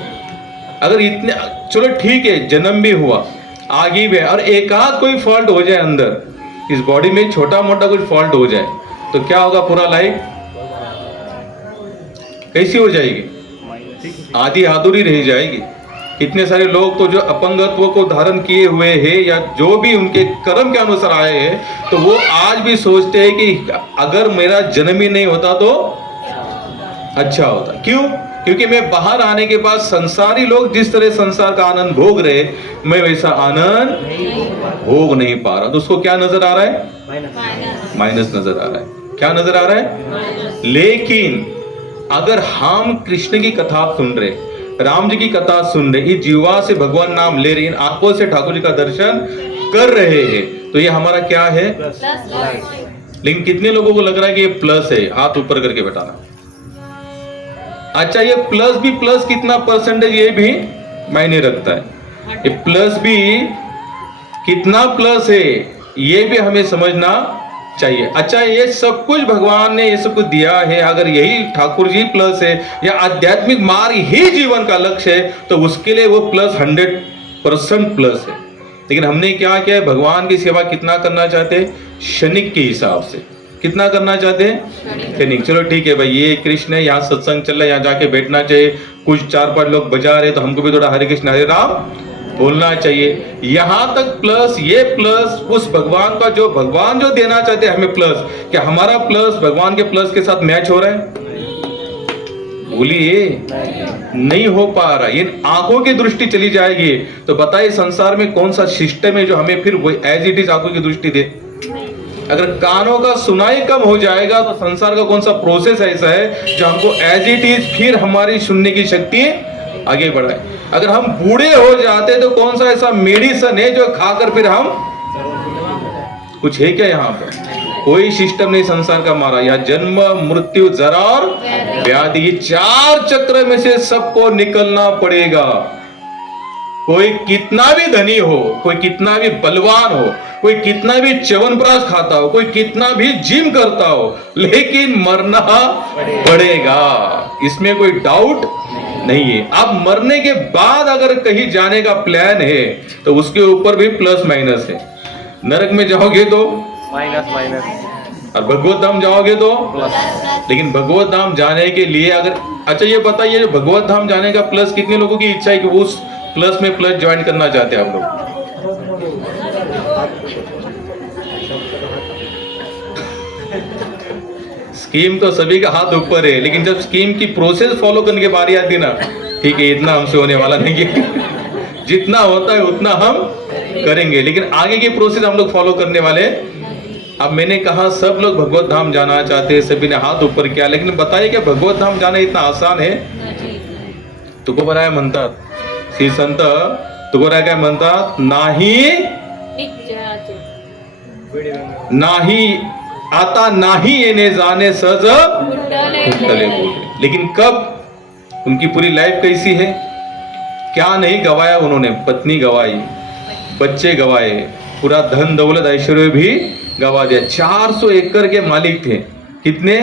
अगर इतने, चलो ठीक है, जन्म भी हुआ, आगे भी है, और एक आध कोई फॉल्ट हो जाए अंदर, इस बॉडी में छोटा मोटा कुछ फॉल्ट हो जाए, तो क्या होगा? पूरा लाइफ कैसी हो जाएगी? आधी अधूरी रह जाएगी। कितने सारे लोग तो जो अपंगत्व को धारण किए हुए हैं, या जो भी उनके कर्म के अनुसार आए हैं, तो वो आज भी सोचते हैं कि अगर मेरा जन्म ही नहीं होता तो अच्छा होता। क्यों? क्योंकि मैं बाहर आने के बाद संसारी लोग जिस तरह संसार का आनंद भोग रहे, मैं वैसा आनंद भोग नहीं पा रहा। तो उसको क्या नजर आ रहा है? माइनस नजर आ रहा है। क्या नजर आ रहा है? लेकिन अगर हम कृष्ण की कथा सुन रहे, राम जी की कथा सुन रहे, इस जीवा से भगवान नाम ले रहे, इन आंखों से ठाकुर जी का दर्शन कर रहे हैं, तो ये हमारा क्या है? लेकिन कितने लोगों को लग रहा है कि ये प्लस है? हाथ ऊपर करके बताना। अच्छा, ये प्लस भी, प्लस कितना परसेंटेज, ये भी मायने रखता है। ये प्लस भी कितना प्लस है, ये भी हमें समझना चाहिए। अच्छा, ये सब कुछ भगवान ने ये सब कुछ दिया है, अगर यही ठाकुर जी प्लस है, या आध्यात्मिक मार्ग ही जीवन का लक्ष्य है, तो उसके लिए वो प्लस 100% प्लस है। लेकिन हमने क्या किया है? भगवान की सेवा कितना करना चाहते हैं? क्षणिक के हिसाब से। कितना करना चाहते हैं? क्षणिक। चलो ठीक है भाई, ये कृष्ण है, यहाँ सत्संग चल रहा है, यहाँ जाके बैठना चाहिए, कुछ 4-5 लोग बजा रहे, तो हमको भी थोड़ा हरे कृष्ण हरे राम बोलना चाहिए। यहां तक प्लस, ये प्लस उस भगवान का, जो भगवान जो देना चाहते हैं हमें प्लस, क्या हमारा प्लस भगवान के प्लस के साथ मैच हो रहा है? बोलिए, नहीं हो पा रहा। इन आंखों की दृष्टि चली जाएगी तो बताइए संसार में कौन सा सिस्टम है जो हमें फिर वही एज इट इज आंखों की दृष्टि दे? अगर कानों का सुनाई कम हो जाएगा तो संसार का कौन सा प्रोसेस ऐसा है जो हमको एज इट इज फिर हमारी सुनने की शक्ति आगे बढ़ाए? अगर हम बूढ़े हो जाते तो कौन सा ऐसा मेडिसिन है जो खाकर फिर हम, कुछ है क्या यहाँ पर? कोई सिस्टम नहीं संसार का मारा। यहाँ जन्म, मृत्यु, जरा और व्याधि, ये 4 चक्र में से सबको निकलना पड़ेगा। कोई कितना भी धनी हो, कोई कितना भी बलवान हो, कोई कितना भी च्यवनप्राश खाता हो, कोई कितना भी जिम करता हो, लेकिन मरना पड़ेगा, इसमें कोई डाउट नहीं है। अब मरने के बाद अगर कहीं जाने का प्लान है तो उसके ऊपर भी प्लस माइनस है। नरक में जाओगे तो माइनस, और भगवत धाम जाओगे तो प्लस। लेकिन भगवत धाम जाने के लिए अगर, अच्छा ये बताइए, जो भगवत धाम जाने का प्लस, कितने लोगों की इच्छा है कि उस प्लस में प्लस ज्वाइन करना चाहते हैं आप लोग? स्कीम तो सभी का हाथ ऊपर है, लेकिन जब स्कीम की प्रोसेस फॉलो करने की बारी आती है ना, ठीक है, इतना हमसे होने वाला नहीं है। जितना होता है उतना हम करेंगे, लेकिन आगे की प्रोसेस हम लोग फॉलो करने वाले। अब मैंने कहा सब लोग भगवत धाम जाना चाहते हैं, सभी ने हाथ ऊपर किया, लेकिन बताइए क्या भगवत धाम जाना इतना आसान है? तुकोबराय म्हणतात, श्री संत तुकोबराय काय म्हणतात, नाही आता नाही येणे जाणे सहज उठले बोले। लेकिन कब? उनकी पूरी लाइफ कैसी है? क्या नहीं गवाया उन्होंने? पत्नी गवाई, बच्चे गवाए, पूरा धन दौलत ऐश्वर्य भी गवा दिया। 400 एकड़ के मालिक थे। कितने?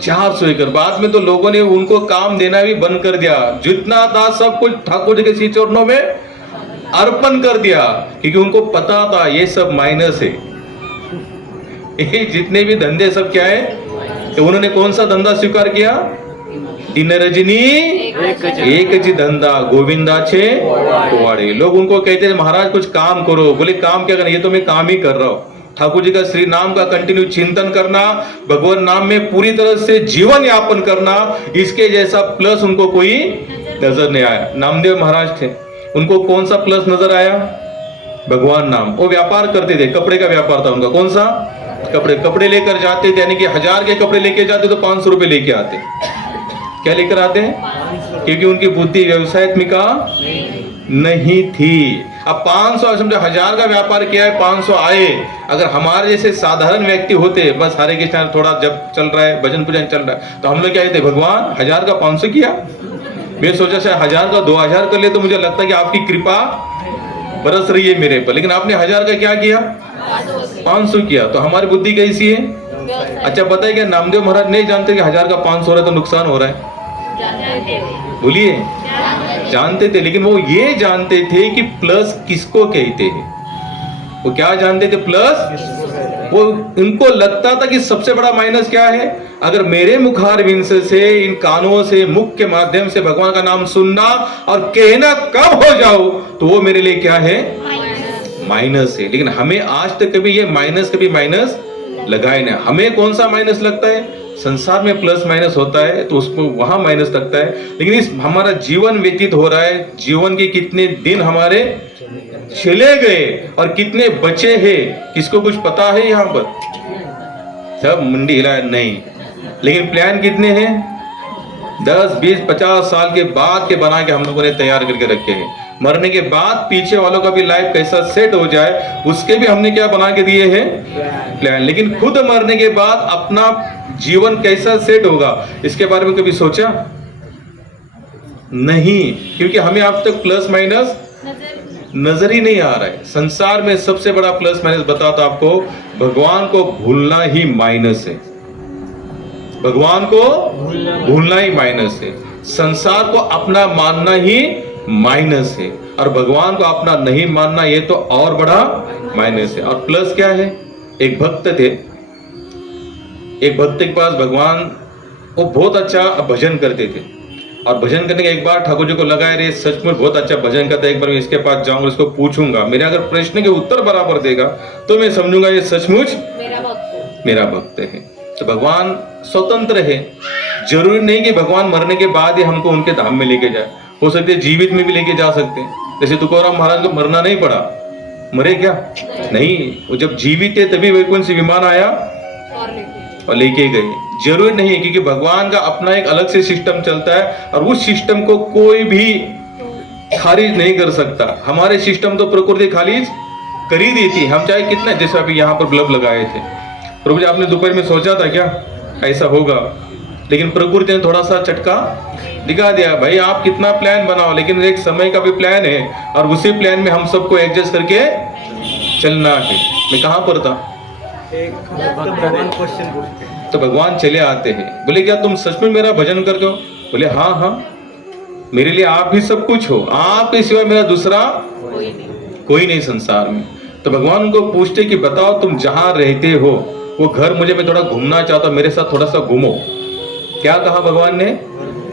400 एकड़। बाद में तो लोगों ने उनको काम देना भी बंद कर दिया। जितना था सब कुछ ठाकुर जी के श्री चरणों में अर्पण कर दिया, क्योंकि उनको पता था ये सब माइनस है, ये जितने भी धंधे सब क्या है। तो उन्होंने कौन सा धंधा स्वीकार किया? दिन रजनी एक जी धंधा, गोविंदाचे पोवाड़े। लोग उनको कहते थे महाराज कुछ काम करो। बोले काम क्या करना? ये तो मैं काम ही कर रहा हूँ। ठाकुर जी का श्री नाम का कंटिन्यू चिंतन करना, भगवान नाम में पूरी तरह से जीवन यापन करना, इसके जैसा प्लस उनको कोई नजर नहीं आया। नामदेव महाराज थे, उनको कौन सा प्लस नजर आया? भगवान नाम। वो व्यापार करते थे, कपड़े का व्यापार था उनका। कौन सा? कपड़े लेकर जाते थे, यानी कि 1000 के कपड़े लेके जाते तो 500 रुपए लेके आते। क्या लेकर आते हैं? क्योंकि उनकी बुद्धि व्यवसायत्मिका नहीं थी। अब 500 समझो 1000 का व्यापार किया है, 500 आए। अगर हमारे जैसे साधारण व्यक्ति होते, बस हरे कृष्ण थोड़ा जब चल रहा है, भजन पूजन चल रहा है, तो हम लोग क्या कहते? भगवान 1000 का 500 किया। मैं सोचा शायद 1000 का 2000 कर ले तो मुझे लगता है कि आपकी कृपा बरस रही है मेरे पर, लेकिन आपने 1000 का क्या किया? 500 किया। तो हमारी बुद्धि कैसी है? अच्छा बताइए क्या नामदेव महाराज नहीं जानते कि 1000 का 500 हो रहा है तो नुकसान हो रहा है? बोलिए, जानते थे, लेकिन वो ये जानते थे कि प्लस किसको कहते हैं। वो क्या जानते थे? प्लस। वो उनको लगता था कि सबसे बड़ा माइनस क्या है? अगर मेरे मुखारविंद से, इन कानों से, मुख के माध्यम से भगवान का नाम सुनना और कहना कम हो जाओ तो वो मेरे लिए क्या है? माइनस है। लेकिन हमें आज तक कभी ये कभी माइनस लगाए ना। हमें कौन सा माइनस लगता है? संसार में प्लस माइनस होता है तो उसको वहां माइनस लगता है, लेकिन इस हमारा जीवन व्यतीत हो रहा है, जीवन के कितने दिन हमारे चले गए और कितने बचे हैं, किसको कुछ पता है? यहाँ पर सब मुंडी हिला नहीं, लेकिन प्लान कितने हैं? 10, 20, 50 साल के बाद के बना के हम लोगों ने तैयार करके रखे हैं। मरने के बाद पीछे वालों का भी लाइफ कैसा सेट हो जाए उसके भी हमने क्या बना के दिए हैं? प्लान। लेकिन खुद मरने के बाद अपना जीवन कैसा सेट होगा इसके बारे में कभी सोचा? नहीं, क्योंकि हमें अब तक प्लस माइनस नजर ही नहीं आ रहा है। संसार में सबसे बड़ा प्लस माइनस बताता आपको, भगवान को भूलना ही माइनस है। भगवान को भूलना ही माइनस है। संसार को अपना मानना ही माइनस है, और भगवान को अपना नहीं मानना ये तो और बड़ा माइनस है। और प्लस क्या है? एक भक्त थे, एक भक्त के पास भगवान, वो बहुत अच्छा भजन करते थे, और भजन करने के एक बार ठाकुर जी को लगा रे सचमुच बहुत अच्छा भजन करता है, एक बार मैं इसके पास जाऊंगा, इसको पूछूंगा, मेरे अगर प्रश्न के उत्तर बराबर देगा तो मैं समझूंगा ये सचमुच मेरा भक्त है। तो भगवान स्वतंत्र है, जरूरी नहीं कि भगवान मरने के बाद ही हमको उनके धाम में लेके जाए, हो सकते जीवित में भी लेके जा सकते हैं। जैसे तुकाराम महाराज को मरना नहीं पड़ा, मरे क्या? नहीं, वो जब जीवित थे तभी वैकुंठ से विमान आया और लेके गए। जरूरी नहीं है, क्योंकि भगवान का अपना एक अलग से सिस्टम चलता है और उस सिस्टम को कोई भी खारिज नहीं कर सकता। हमारे सिस्टम तो प्रकृति खारिज कर ही देती, हम चाहे कितना, जैसे अभी यहाँ पर बल्ब लगाए थे, प्रभु जी आपने दोपहर में सोचा था क्या ऐसा होगा? लेकिन प्रकृति ने थोड़ा सा चटका दिखा दिया, भाई आप कितना प्लान बनाओ, लेकिन एक समय का भी प्लान है और उसी प्लान में हम सबको एडजस्ट करके चलना है। मैं कहाँ पर था? तो भगवान चले आते हैं, बोले क्या तुम सच में मेरा भजन करते हो? बोले हाँ हाँ, मेरे लिए आप ही सब कुछ हो, आपके सिवा मेरा दूसरा कोई नहीं संसार में। तो भगवान उनको पूछते कि बताओ तुम जहां रहते हो वो घर मुझे, मैं थोड़ा घूमना चाहता हूं, मेरे साथ थोड़ा सा घूमो। क्या कहा भगवान ने?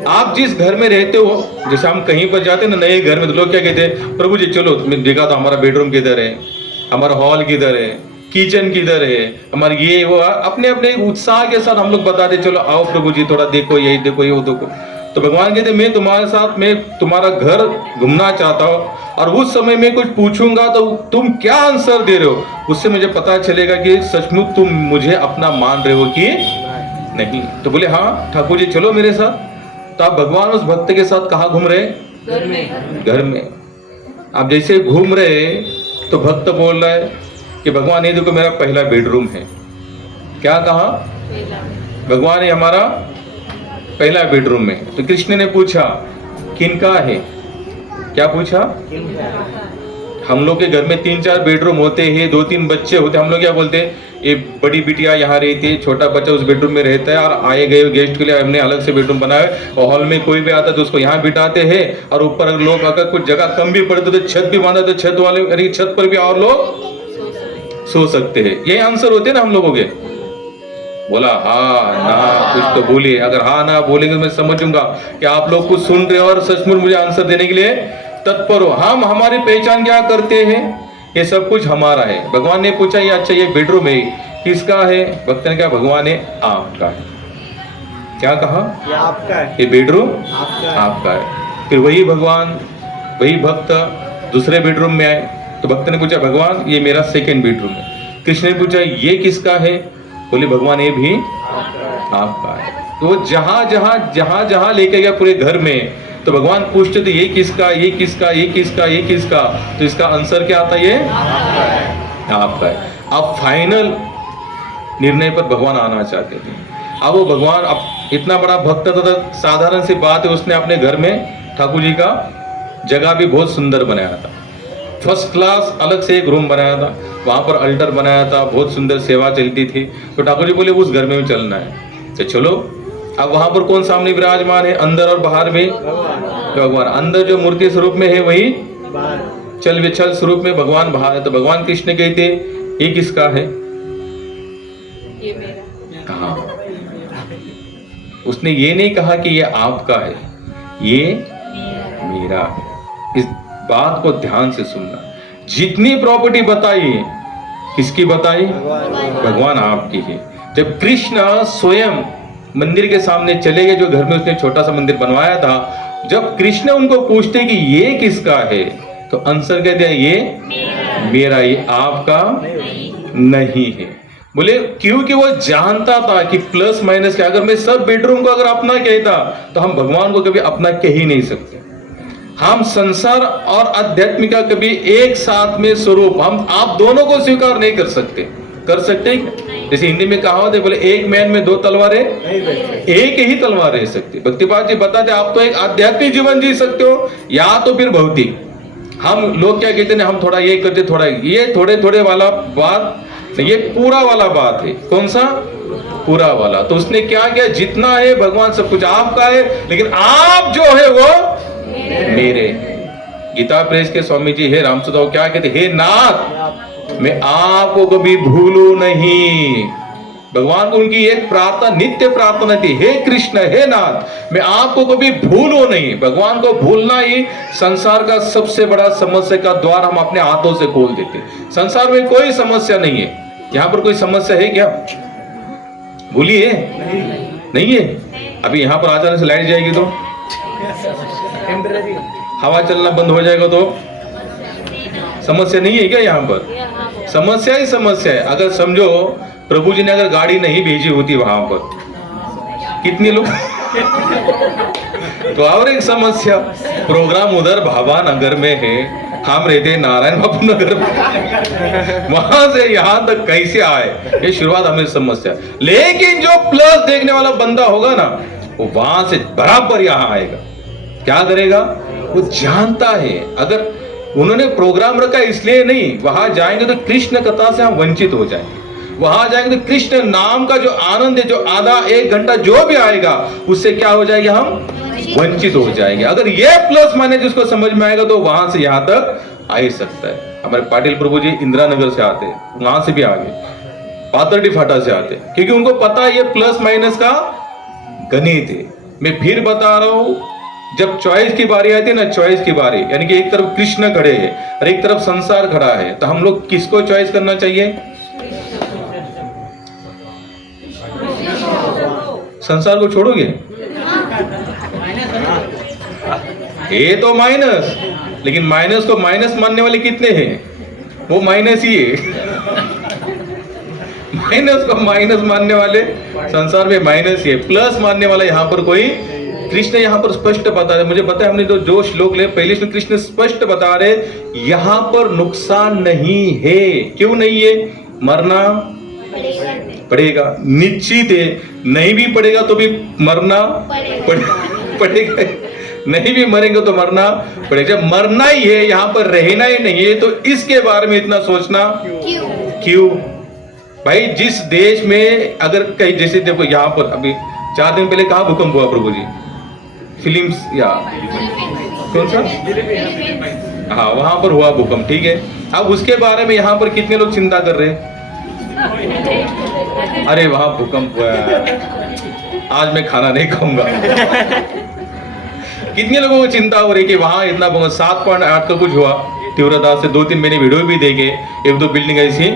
आप जिस घर में रहते हो, जैसे हम कहीं पर जाते हैं ना नए घर में, तो लोग क्या कहते हैं, प्रभु जी चलो मैं देखा था हमारा बेडरूम किधर है, हमारा हॉल किधर है, किचन किधर है, हमारे ये वो, अपने अपने उत्साह के साथ हम लोग बताते चलो आओ प्रभु जी थोड़ा देखो, यही देखो, ये देखो। तो भगवान कहते मैं तुम्हारे साथ मैं तुम्हारा घर घूमना चाहता हूँ और उस समय मैं कुछ पूछूंगा तो तुम क्या आंसर दे रहे हो, उससे मुझे पता चलेगा कि सचमुच तुम मुझे अपना मान रहे हो कि नहीं। तो बोले हाँ ठाकुर जी चलो मेरे साथ। तो आप भगवान उस भक्त के साथ कहाँ घूम रहे? घर में। घर में। आप जैसे घूम रहे तो भक्त बोल रहा है कि भगवान ये देखो मेरा पहला बेडरूम है। क्या कहा? भगवान ये हमारा पहला बेडरूम है। तो कृष्ण ने पूछा किनका है? क्या पूछा? हम लोग के घर में 3-4 बेडरूम होते हैं, 2-3 बच्चे होते, हम लोग क्या बोलते हैं, ये बड़ी बिटिया यहाँ रहती है, छोटा बच्चा उस बेडरूम में रहता है, और आए गए गेस्ट के लिए हमने अलग से बेडरूम बनाया है, और हॉल में कोई भी आता है तो उसको यहाँ बिठाते हैं, और ऊपर अगर लोग अगर कुछ जगह कम भी पड़े तो छत भी बांधा तो छत वाले यानी छत पर भी और लोग सो सकते हैं। ये आंसर होते हैं ना हम लोगों के। बोला हाँ ना कुछ तो बोलिए, अगर हाँ ना बोलेंगे तो मैं समझूंगा कि आप लोग कुछ सुन रहे हो और सचमुच मुझे आंसर देने के लिए तत्पर हो। हम हमारी पहचान क्या करते हैं? ये सब कुछ हमारा है। भगवान ने पूछा ये अच्छा ये बेडरूम है किसका है? भक्त ने कहा भगवान है आपका है। क्या कहा? ये आपका है, ये बेडरूम आपका है। है। फिर वही भगवान वही भक्त दूसरे बेडरूम में आए तो भक्त ने पूछा भगवान ये मेरा सेकेंड बेडरूम है। कृष्ण ने पूछा ये किसका है? बोले भगवान ये भी आपका है। तो जहां जहां लेके गया पूरे घर में तो भगवान पूछते थे ये किसका, ये किसका, ये किसका, ये किसका, तो इसका आंसर क्या आता है? ये आपका है। अब फाइनल निर्णय पर भगवान आना चाहते थे। अब वो भगवान अब इतना बड़ा भक्त था तो साधारण सी बात है, उसने अपने घर में ठाकुर जी का जगह भी बहुत सुंदर बनाया था, फर्स्ट क्लास अलग से एक रूम बनाया था, वहां पर अल्टर बनाया था, बहुत सुंदर सेवा चलती थी। तो ठाकुर जी बोले उस घर में भी चलना है। तो चलो अब वहां पर कौन सामने विराजमान है? अंदर और बाहर में तो भगवान। अंदर जो मूर्ति स्वरूप में है वही चल विचल स्वरूप में भगवान बाहर है। तो भगवान कृष्ण कहते ये किसका है? ये मेरा। कहा? उसने ये नहीं कहा कि ये आपका है, ये मेरा है। इस बात को ध्यान से सुनना। जितनी प्रॉपर्टी बताई किसकी बताई? भगवान आपकी है। जब कृष्ण स्वयं मंदिर के सामने चले गए, जो घर में उसने छोटा सा मंदिर बनवाया था, जब कृष्ण उनको पूछते कि ये किसका है तो आंसर कह दिया ये मेरा, ये आपका नहीं है। बोले क्योंकि वो जानता था कि प्लस माइनस के अगर मैं सब बेडरूम को अगर अपना कहता तो हम भगवान को कभी अपना कह ही नहीं सकते। हम संसार और अध्यात्मिक का कभी एक साथ में स्वरूप हम आप दोनों को स्वीकार नहीं कर सकते। कर सकते क्या? जैसे हिंदी में कहावत है, बोले एक मैन में 2 तलवारें एक ही तलवार रह सकती। भक्तिपाद जी बताते आप तो एक आध्यात्मिक जीवन जी सकते हो या तो फिर भौतिक। हम लोग क्या कहते हैं, हम थोड़ा ये करते थोड़ा ये थोड़े थोड़े वाला बात, ये पूरा वाला बात है। कौन सा? पूरा वाला। तो उसने क्या किया, जितना है भगवान सब कुछ आपका है, लेकिन आप जो है वो मेरे। गीता प्रेस के स्वामी जी हे रामसुदा क्या कहते, हे नाथ मैं आपको कभी भूलू नहीं। भगवान को उनकी एक प्रार्थना, नित्य प्रार्थना थी, हे कृष्ण हे नाथ मैं आपको कभी भूलू नहीं। भगवान को भूलना ही संसार का सबसे बड़ा समस्या का द्वार हम अपने हाथों से खोल देते। संसार में कोई समस्या नहीं है। यहाँ पर कोई समस्या है क्या? भूलिए नहीं है। अभी यहाँ पर आ जाने से लाइट जाएगी तो हवा चलना बंद हो जाएगा तो समस्या नहीं है क्या? यहाँ पर समस्या ही समस्या है। अगर समझो प्रभु जी ने अगर गाड़ी नहीं भेजी होती वहां पर कितने लोग तो और एक समस्या, प्रोग्राम उधर भाभा नगर में है, हम रहते नारायण बाबू नगर में, वहां से यहां तक कैसे आए, ये शुरुआत हमें समस्या। लेकिन जो प्लस देखने वाला बंदा होगा ना वो वहां से बराबर यहां आएगा। क्या करेगा? वो जानता है अगर उन्होंने प्रोग्राम रखा इसलिए नहीं, वहां जाएंगे तो कृष्ण कथा से हम वंचित हो जाएंगे। वहां जाएंगे तो कृष्ण नाम का जो आनंद है, जो आधा 1 घंटा जो भी आएगा उससे क्या हो जाएगा, हम वंचित हो जाएंगे। अगर ये प्लस माने जिसको समझ में आएगा तो वहां से यहां तक आ ही सकता है। हमारे पाटिल प्रभु जी इंदिरा नगर से आते हैं, वहां से भी आगे पातरडी फाटा से आते हैं, क्योंकि उनको पता है ये प्लस माइनस का गणित है। मैं फिर बता रहा हूं, जब चॉइस की बारी आती है ना, चॉइस की बारी यानी कि एक तरफ कृष्ण खड़े हैं और एक तरफ संसार खड़ा है, तो हम लोग किसको चॉइस करना चाहिए? संसार को छोड़ोगे? ये तो माइनस, लेकिन माइनस को माइनस मानने वाले कितने हैं? वो माइनस ही है। माइनस को माइनस मानने वाले संसार में माइनस ही है, प्लस मानने वाला यहाँ पर कोई। कृष्ण यहाँ पर स्पष्ट बता रहे, मुझे पता है हमने जो श्लोक ले पहले श्लोक कृष्ण स्पष्ट बता रहे यहाँ पर नुकसान नहीं है। क्यों नहीं है? मरना पड़ेगा, निश्चित है। नहीं भी पड़ेगा तो भी मरना पड़ेगा, नहीं भी मरेंगे तो मरना पड़ेगा। जब मरना ही है, यहाँ पर रहना ही नहीं है, तो इसके बारे में इतना सोचना क्यों? भाई जिस देश में अगर कहीं, जैसे देखो यहाँ पर अभी 4 दिन पहले कहाँ भूकंप हुआ प्रभु जी? फिलिम्स या कौन सा? हाँ, वहां पर हुआ भूकंप, ठीक है। अब उसके बारे में यहाँ पर कितने लोग चिंता कर रहे हैं? अरे वहां भूकंप हुआ है, आज मैं खाना नहीं खाऊंगा। कितने लोगों को चिंता हो रही कि वहां इतना 7.8 का कुछ हुआ तीव्रता से। 2-3 मैंने वीडियो भी देखे, 1-2 बिल्डिंग ऐसी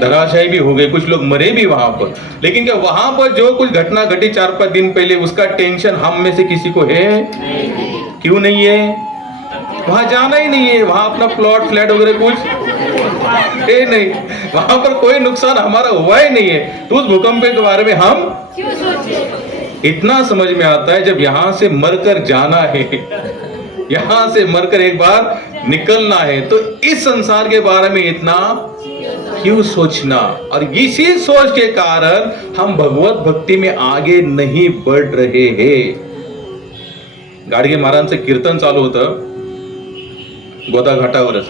धराशायी भी हो गई, कुछ लोग मरे भी वहां पर। लेकिन क्या वहां पर जो कुछ घटना घटी 4-5 दिन पहले, उसका टेंशन हम में से किसी को है? क्यों नहीं है? वहां जाना ही नहीं है, वहां अपना प्लॉट फ्लैट वगैरह कुछ है नहीं, वहां पर कोई नुकसान हमारा हुआ ही नहीं है, तो उस भूकंप के बारे में हम क्यों सोचे? इतना समझ में आता है जब यहां से मरकर जाना है, यहां से मरकर एक बार निकलना है, तो इस संसार के बारे में इतना क्यों सोचना? और इसी सोच के कारण हम भगवत भक्ति में आगे नहीं बढ़ रहे हैं। गाडगे महाराजांचं कीर्तन चालू होतं गोदा घाटावरच,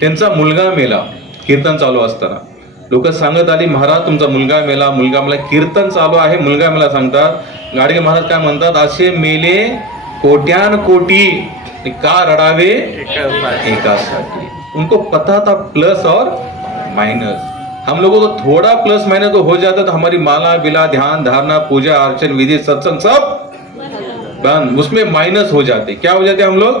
त्यांचा मुलगा मेला। कीर्तन चालू असताना लोक सांगत आली, महाराज तुमचा मुलगा मेला, मुलगा मला, कीर्तन चालू आहे, मुलगा मला सांगतात। गाडगे महाराज काय म्हणतात? असे मेले कोट्यान कोटी, का रडावे एकासाठी। उनको पता था प्लस और माइनस। हम लोगों को थोड़ा प्लस माइनस तो हो जाता, तो हमारी माला बिला, ध्यान धारणा, पूजा अर्चन, विधि, सत्संग सब बंद, उसमें माइनस हो जाते। क्या हो जाते हम लोग?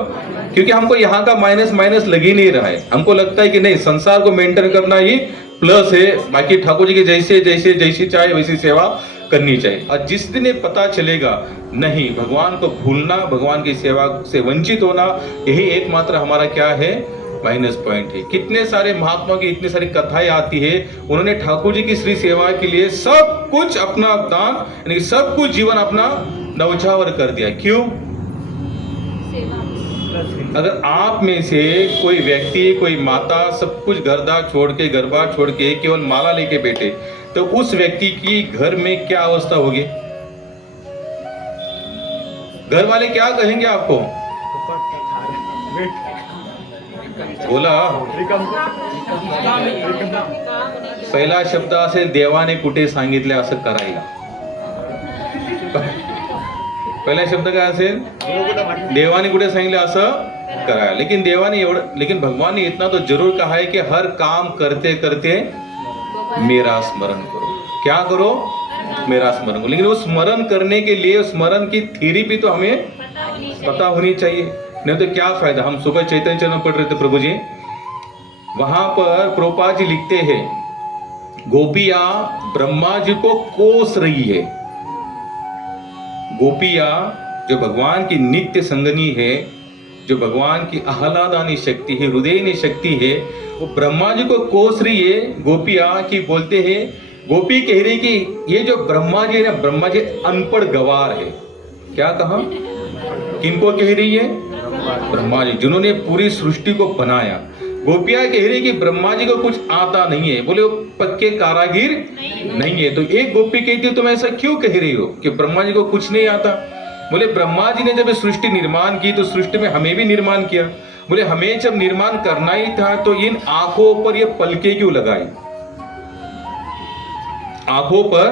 क्योंकि हमको यहाँ का माइनस माइनस लग ही नहीं रहा है। हमको लगता है कि नहीं, संसार को मेंटेन करना ही प्लस है, बाकी ठाकुर जी की जैसी चाहे वैसी सेवा करनी चाहिए। और जिस दिन ये पता चलेगा नहीं, भगवान को भूलना, भगवान की सेवा से वंचित होना, यही एकमात्र हमारा क्या है? माइनस पॉइंट है। कितने सारे महात्मा की इतनी सारी कथाएं आती है, उन्होंने ठाकुर जी की श्री सेवा के लिए सब कुछ अपना दान, यानी सब कुछ जीवन अपना न्यौछावर कर दिया। क्यों? अगर आप में से कोई व्यक्ति, कोई माता सब कुछ घरदार छोड़ के, घर बार छोड़ के केवल माला लेके बैठे, तो उस व्यक्ति की घर में क्या अवस्था होगी? घर वाले क्या कहेंगे आपको? बोला। पहिला शब्द असेल, देवाने कुठे सांगितले असं करायला? पहिला शब्द काय असेल? देवाने कुठे सांगितले असं करायला। लेकिन देवाने एवढं, लेकिन भगवान ने इतना तो जरूर कहा है कि हर काम करते करते मेरा स्मरण करो। क्या करो? मेरा स्मरण करो। लेकिन वो स्मरण करने के लिए स्मरण की थ्योरी भी तो हमें पता होनी चाहिए, नहीं तो क्या फायदा। हम सुबह चैतन्य चरण पढ़ रहे थे प्रभु जी, वहां पर प्रभुपाद जी लिखते हैं, गोपियां ब्रह्मा जी को कोस रही है। गोपियां जो भगवान की नित्य संगनी है, जो भगवान की आह्लादानी शक्ति है, हृदयनी शक्ति है, वो ब्रह्मा जी को कोस रही है। गोपियां की बोलते हैं, गोपी कह रही कि ये जो ब्रह्मा जी है ना, ब्रह्मा जी अनपढ़ गवार है। क्या कहा? किनको कह रही है? ब्रह्मा जी, जिन्होंने पूरी सृष्टि को बनाया। गोपियां कह रही कि ब्रह्मा जी को कुछ आता नहीं है, बोले वो पक्के कारागिर नहीं है। तो एक गोपी कहती है, तुम ऐसा क्यों कह रही हो कि ब्रह्मा जी को कुछ नहीं आता? बोले ब्रह्मा जी ने जब सृष्टि निर्माण की तो सृष्टि में हमें भी निर्माण किया। बोले हमें जब निर्माण करना ही था तो इन आंखों पर ये पलके क्यों लगाई? आंखों पर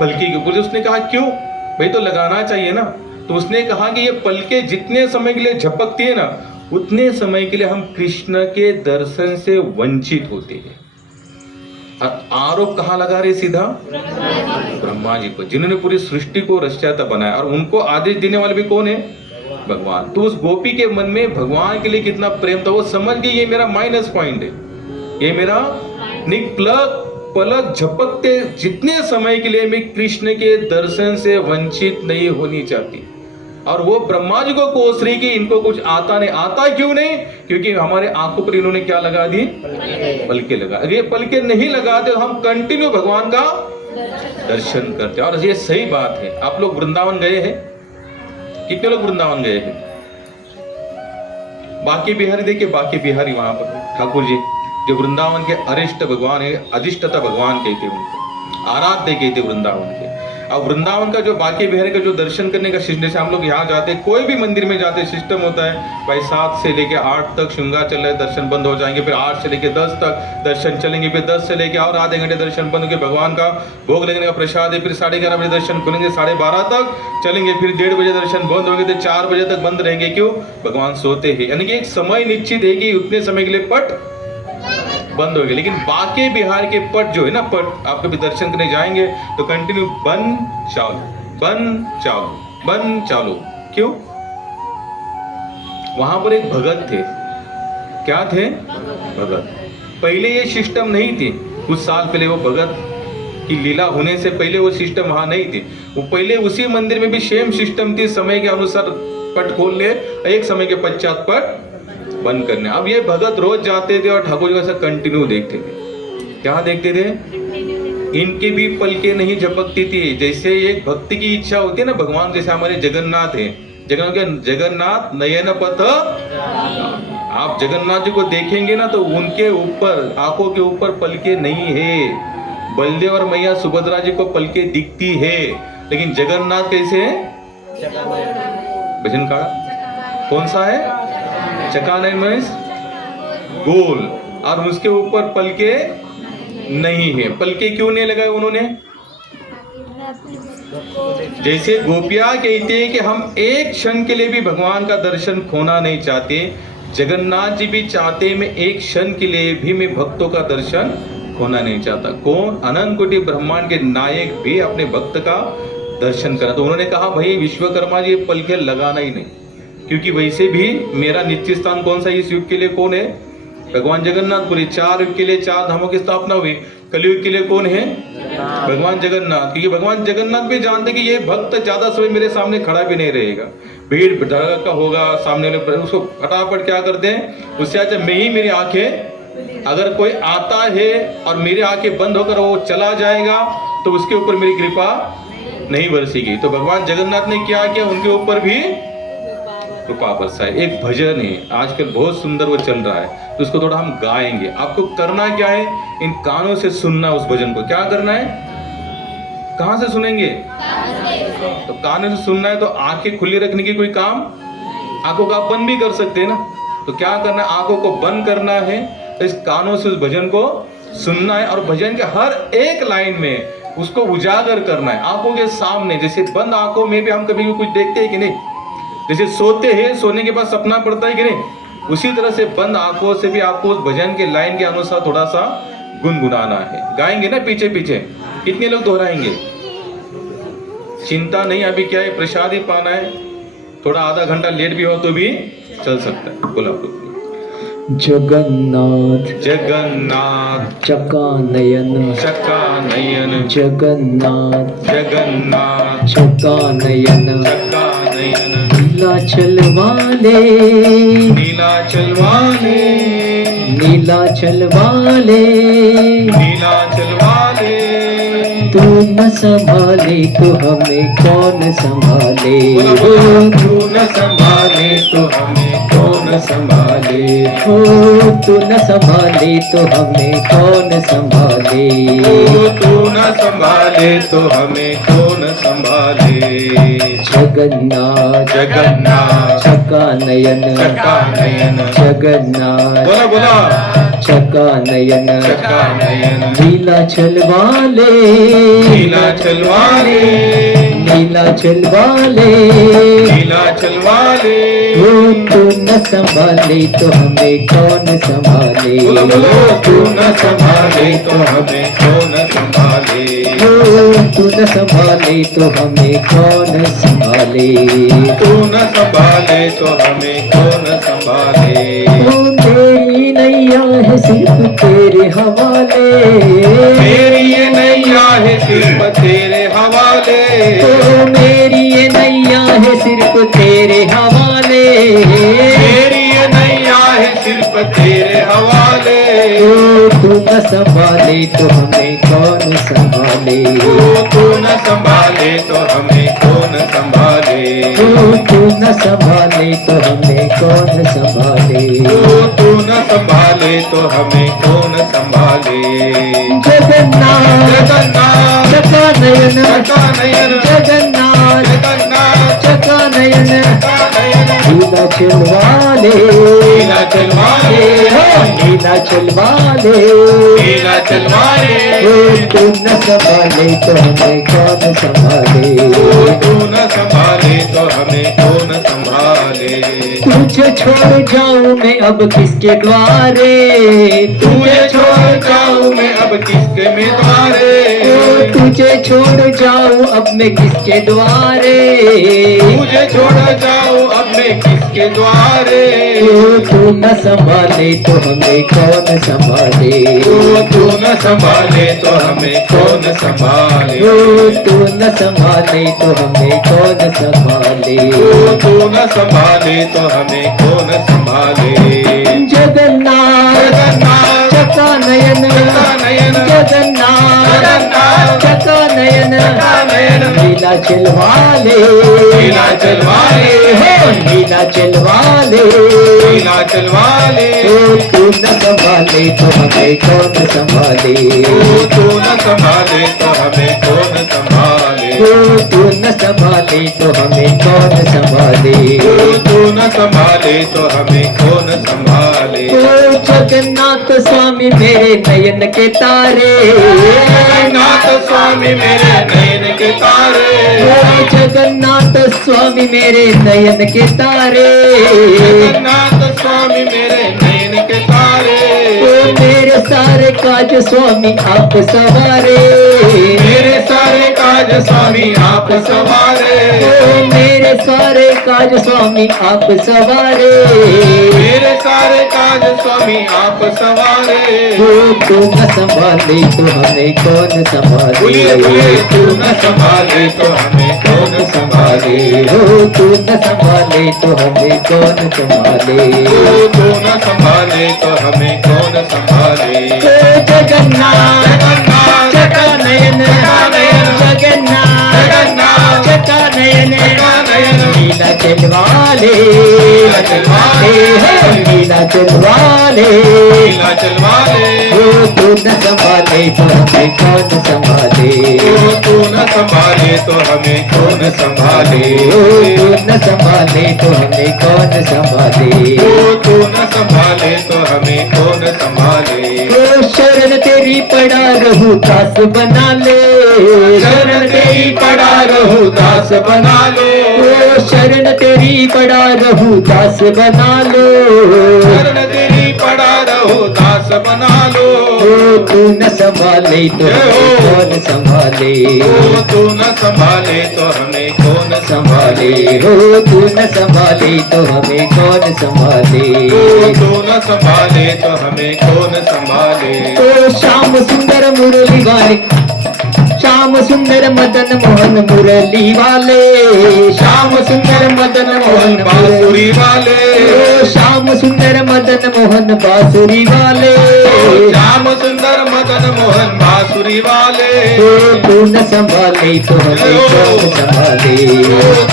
पलके क्यों? बोले उसने कहा क्यों भाई, तो लगाना चाहिए ना। तो उसने कहा कि ये पलके जितने समय के लिए झपकती है ना, उतने समय के लिए हम कृष्ण के दर्शन से वंचित होते हैं। आरोप कहाँ लगा रहे? सीधा ब्रह्मा जी को, जिन्होंने पूरी सृष्टि को रचयाता बनाया, और उनको आदेश देने वाले भी कौन है? भगवान। तो उस गोपी के मन में भगवान के लिए कितना प्रेम था, वो समझ गई ये मेरा माइनस पॉइंट है, ये मेरा पलक झपकते जितने समय के लिए मैं कृष्ण के दर्शन से वंचित नहीं होनी चाहती। और वो ब्रह्मा जी को कोस रही कि इनको कुछ आता नहीं। आता क्यों नहीं? क्योंकि हमारे आंखों पर इन्होंने क्या लगा दी? पलके लगा। अगर ये पलके नहीं लगाते तो हम कंटिन्यू भगवान का दर्शन करते। और ये सही बात है। आप लोग वृंदावन गए हैं? कितने लोग वृंदावन गए हैं? बाकी बिहारी देखिए, बाकी बिहारी वहां पर ठाकुर जी जो वृंदावन के अरिष्ट भगवान है, अधिष्ठता भगवान कहते हैं उनको, आराध्य कहते वृंदावन के। अब वृंदावन का जो बाकी बिहारी का जो दर्शन करने का सिस्टम, जैसे हम लोग यहाँ जाते हैं, कोई भी मंदिर में जाते सिस्टम होता है भाई 7 से लेके 8 तक श्रृंगार चल रहा है, दर्शन बंद हो जाएंगे, फिर 8 से लेके 10 तक दर्शन चलेंगे, फिर 10 से लेके और आधे घंटे दर्शन बंद होंगे, भगवान का भोग लगने का प्रसाद है, फिर 11:30 बजे दर्शन खुलेंगे, 12:30 तक चलेंगे, फिर 1:30 बजे दर्शन बंद होंगे, तो 4 बजे तक बंद रहेंगे। क्यों? भगवान सोते हैं। यानी कि एक समय निश्चित है कि उतने समय के लिए पट बंद हो गए। लेकिन बाकी बिहार के पट जो है ना, पट आप कभी दर्शन करने जाएंगे तो कंटिन्यू बंद चालू, बंद चालू, बंद चालू। क्यों? वहां पर एक भगत थे। क्या थे? भगत। पहले ये सिस्टम नहीं थी। कुछ साल पहले वो भगत की लीला होने से पहले वो सिस्टम वहां नहीं थी। वो पहले उसी मंदिर में भी सेम सिस्टम थी, समय के अनुसार पट खोल ले, एक समय के पश्चात पट बंद करने। अब ये भगत रोज जाते थे और ठाकुर जी का कंटिन्यू देखते थे। क्या देखते थे? इनके भी पलके नहीं झपकती थी। जैसे एक भक्ति की इच्छा होती है ना, भगवान जैसे हमारे जगन्नाथ है, जगन्नाथ नयन पथ। आप जगन्नाथ जी को देखेंगे ना तो उनके ऊपर, आंखों के ऊपर पलके नहीं है। बलदेव और मैया सुभद्रा जी को पलके दिखती है, लेकिन जगन्नाथ कैसे है? भजन का कौन सा है? चकानयन मीन्स गोल, और उसके ऊपर पलके नहीं है। पलके क्यों नहीं लगाए उन्होंने? जैसे गोपियां कहते हैं कि हम एक क्षण के लिए भी भगवान का दर्शन खोना नहीं चाहते, जगन्नाथ जी भी चाहते मैं एक क्षण के लिए भी मैं भक्तों का दर्शन खोना नहीं चाहता। कौन? अनंत कोटि ब्रह्मांड के नायक भी अपने भक्त का दर्शन करा। तो उन्होंने कहा भाई विश्वकर्मा जी पलके लगाना ही नहीं, क्योंकि वैसे भी मेरा निश्चित स्थान कौन सा इस युग के लिए कौन है? भगवान जगन्नाथपुरी। 4 युग के लिए 4 धामों की स्थापना हुई। कलयुग के लिए कौन है? भगवान जगन्नाथ। क्योंकि भगवान जगन्नाथ भी जानते कि ये भक्त ज्यादा समय मेरे सामने खड़ा भी नहीं रहेगा, भीड़ भड़का होगा सामने वाले, उसको फटाफट क्या करते हैं, उससे अच्छा मैं ही, मेरी आंखें, अगर कोई आता है और मेरी आंखें बंद होकर वो चला जाएगा तो उसके ऊपर मेरी कृपा नहीं बरसेगी। तो भगवान जगन्नाथ ने क्या किया? उनके ऊपर भी कृपा बरसाए। एक भजन है आजकल बहुत सुंदर, वो चल रहा है, तो उसको थोड़ा हम गाएंगे। आपको करना क्या है? इन कानों से सुनना उस भजन को। क्या करना है? कहां से सुनेंगे? तो कानों से सुनना है तो आंखें खुली रखने की कोई काम, आंखों को आप बंद भी कर सकते हैं ना। तो क्या करना है? आंखों को बंद करना है, तो इस कानों से उस भजन को सुनना है, और भजन के हर एक लाइन में उसको उजागर करना है आंखों के सामने। जैसे बंद आंखों में भी हम कभी भी कुछ देखते हैं कि नहीं? जैसे सोते हैं, सोने के बाद सपना पड़ता है कि नहीं? उसी तरह से बंद आंखों से भी आपको उस भजन के लाइन के अनुसार थोड़ा सा गुनगुनाना है। गाएंगे ना पीछे पीछे? कितने लोग दोहराएंगे? चिंता नहीं, अभी क्या है, प्रसाद ही पाना है। थोड़ा आधा घंटा लेट भी हो तो भी चल सकता है। बोला जगन्नाथ जगन्नाथ चकानयन चकानयन जगन्नाथ जगन्नाथ चकानयन चकानयन नीलाचल वाले नीलाचल वाले नीलाचल वाले नीलाचल वाले। तू न संभाले तो हमें कौन संभाले? तू न संभाले तो हमें कौन संभाले? हो तू न संभाले तो हमें कौन संभाले? तू न संभाले तो हमें कौन संभाले? जगन्नाथ जगन्नाथ चकानयन चकानयन जगन्नाथ बोला बोला चकानयन चकानयन नीलाचल वाले नीलाचल वाले नीलाचल वाले नीलाचल वाले। हो तू न संभाले तो हमें कौन संभाले? बोलो बोलो तू न संभाले तो हमें कौन संभाले? हो तू न संभाले तो हमें कौन संभाले? तू न संभाले तो हमें कौन संभाले? ओ मेरी नैया है सिर्फ तेरे हवाले, मेरी ये नैया है सिर्फ तेरे हवाले। ओ मेरी ये नैया है सिर्फ मेरी ये नैया है सिर्फ तेरे हवाले। तू न संभाले तो हमें कौन संभाले। तू न संभाले तो हमें कौन संभाले। तू न संभाले तो हमें कौन संभाले। तू न संभाले तो हमें कौन संभाले। जगन्नाथ जगन्नाथ चका नयन चका नयन जगन्नाथ जगन्नाथ चका नयन चका नयन लीला चलवाले लीला चलवाले लीला चलवाले लीला चलवाले। तू न संभाले तो हमें कौन संभाले। तू न संभाले तो हमें कौन संभाले। तुझे छोड़ जाऊं मैं अब किसके द्वारे। तुझे छोड़ जाऊं मैं अब किसके में द्वारे। तुझे छोड़ जाऊं अब मैं किसके द्वारे। तुझे छोड़ जाऊं अब मैं किसके द्वारे। तू न संभाले तो हमें कौन संभाले। तू न संभाले तो हमें कौन संभाले। तू न संभाले तो हमें कौन संभाले। तू न संभाले तो हमें कौन संभाले। जगन्नाथ जगन्नाथ चका नयन चका नयन जगन्नाथ जगन्नाथ चका नयन चका नयन लीला चलवाले लीला चलवाले लीला चलवाले लीला चलवाले। तू न संभाले तो हमें कौन संभाले। तू न संभाले तो हमें कौन संभाले। तू न संभाले तो हमें कौन संभाले। तू न संभाले तो हमें कौन संभाले। जगन्नाथ स्वामी मेरे नयन के तारे। जगन्नाथ स्वामी मेरे नयन के तारे। जगन्नाथ स्वामी मेरे नयन के तारे। जगन्नाथ स्वामी मेरे नयन के तारे। मेरे सारे काज स्वामी आप सवारे। मेरे सारे काज स्वामी आप सवारे। मेरे सारे काज स्वामी आप सवारे। मेरे सारे काज स्वामी आप सवारे। तू न संभाले तो हमें कौन संभाले। बोलिए बोलिए तू न संभाले तो हमें कौन संभाले। तू न संभाले तो हमें कौन संभाले। तू न संभाले तो हमें कौन संभाले। जगन्नाथ जगन्नाथ चका नयन जगन्नाथ जगन्नाथ चका नयन चका नयन लीला चलवाले लीला चलवाले लीला चलवाले लीला चलवाले। तू न संभाले तो हमें कौन संभाले। तू न संभाले तो हमें कौन संभाले। तू न संभाले तो हमें कौन संभाले। तू न संभाले तो हमें कौन संभाले। शरण तेरी पड़ा रहूं दास बना ले। शरण तेरी पड़ा रहूं दास बना ले। शरण तेरी पड़ा रहूं दास बना लो। शरण तेरी पड़ा रहूं दास बना लो। तू न संभाले तो हमें कौन संभाले। तू न संभाले तो हमें कौन संभाले। तू न संभाले तो हमें कौन संभाले। तू न संभाले तो हमें कौन संभाले। श्याम सुंदर मुरली वाले श्याम सुंदर मदन मोहन मुरली वाले। श्याम सुंदर मदन मोहन बांसुरी वाले। श्याम सुंदर मदन मोहन बांसुरी वाले। श्याम सुंदर मदन मोहन बांसुरी वाले। तू न संभाले तो हमें कौन संभाले।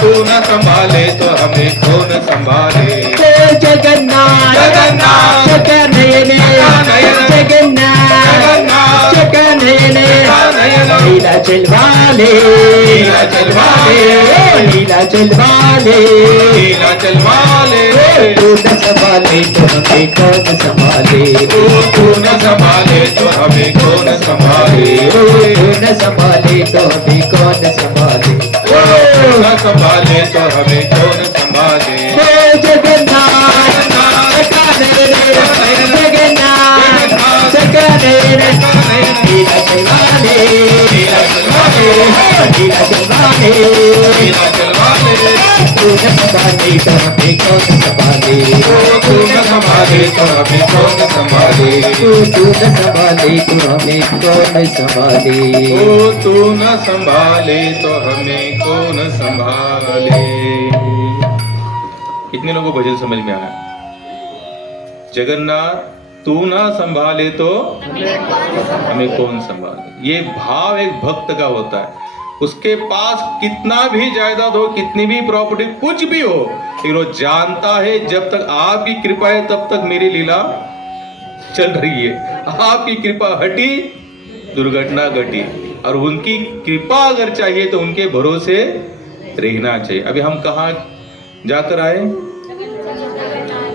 तू न संभाले तो हमें कौन संभाले। जगन्नाथ जगन्नाथ चका नयन जगन्नाथ जगन्नाथ चका नयन लीला चलवाले लीला चलवाले लीला चलवाले लीला चलवाले। तू न संभाले तो हमें कौन संभाले। तू न संभाले तो हमें कौन संभाले। तू न संभाले तो हमें कौन संभाले। तू न संभाले तो हमें कौन संभाले। जगन्नाथ चका नयन जगन्नाथ चका नयन लीला चलवाले लीला चलवाले लीला चलवाले लीला चलवाले। तू न संभाले तो हमें कौन संभाले। तू न संभाले तो हमें कौन संभाले। तू न संभाले तो हमें कौन संभाले। तू न संभाले तो हमें कौन संभाले। कितने लोगों को भजन समझ में आया? जगन्नाथ तू ना संभाले तो हमें कौन संभाले। ये भाव एक भक्त का होता है। उसके पास कितना भी जायदाद हो, कितनी भी प्रॉपर्टी, कुछ भी हो, लेकिन वो जानता है जब तक आपकी कृपा है तब तक मेरी लीला चल रही है। आपकी कृपा हटी, दुर्घटना घटी। और उनकी कृपा अगर चाहिए तो उनके भरोसे रहना चाहिए। अभी हम कहाँ जाकर आए?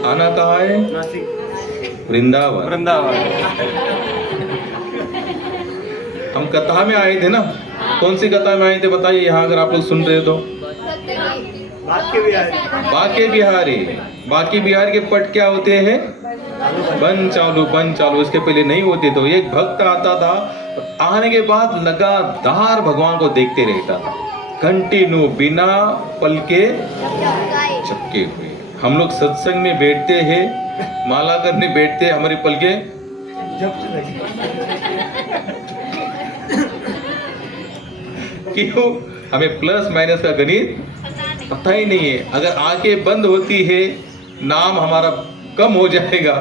आना कहाँ है? वृंदावन। वृंदावन। हम कथा में आए थे ना। कौन सी कथा में आए थे बताइए, यहाँ अगर आप लोग सुन रहे हो तो। बाके बिहारी। बाके बिहारी के पट क्या होते हैं? बन चालू। इसके पहले नहीं होते। तो एक भक्त आता था, आने के बाद लगातार भगवान को देखते रहता था, कंटिन्यू, बिना पल के झपके हुए। हम लोग सत्संग में बैठते हैं, माला करने बैठते हैं, हमारी पलके क्यों? हमें प्लस माइनस का गणित पता ही नहीं है। अगर आंखें बंद होती है, नाम हमारा कम हो जाएगा।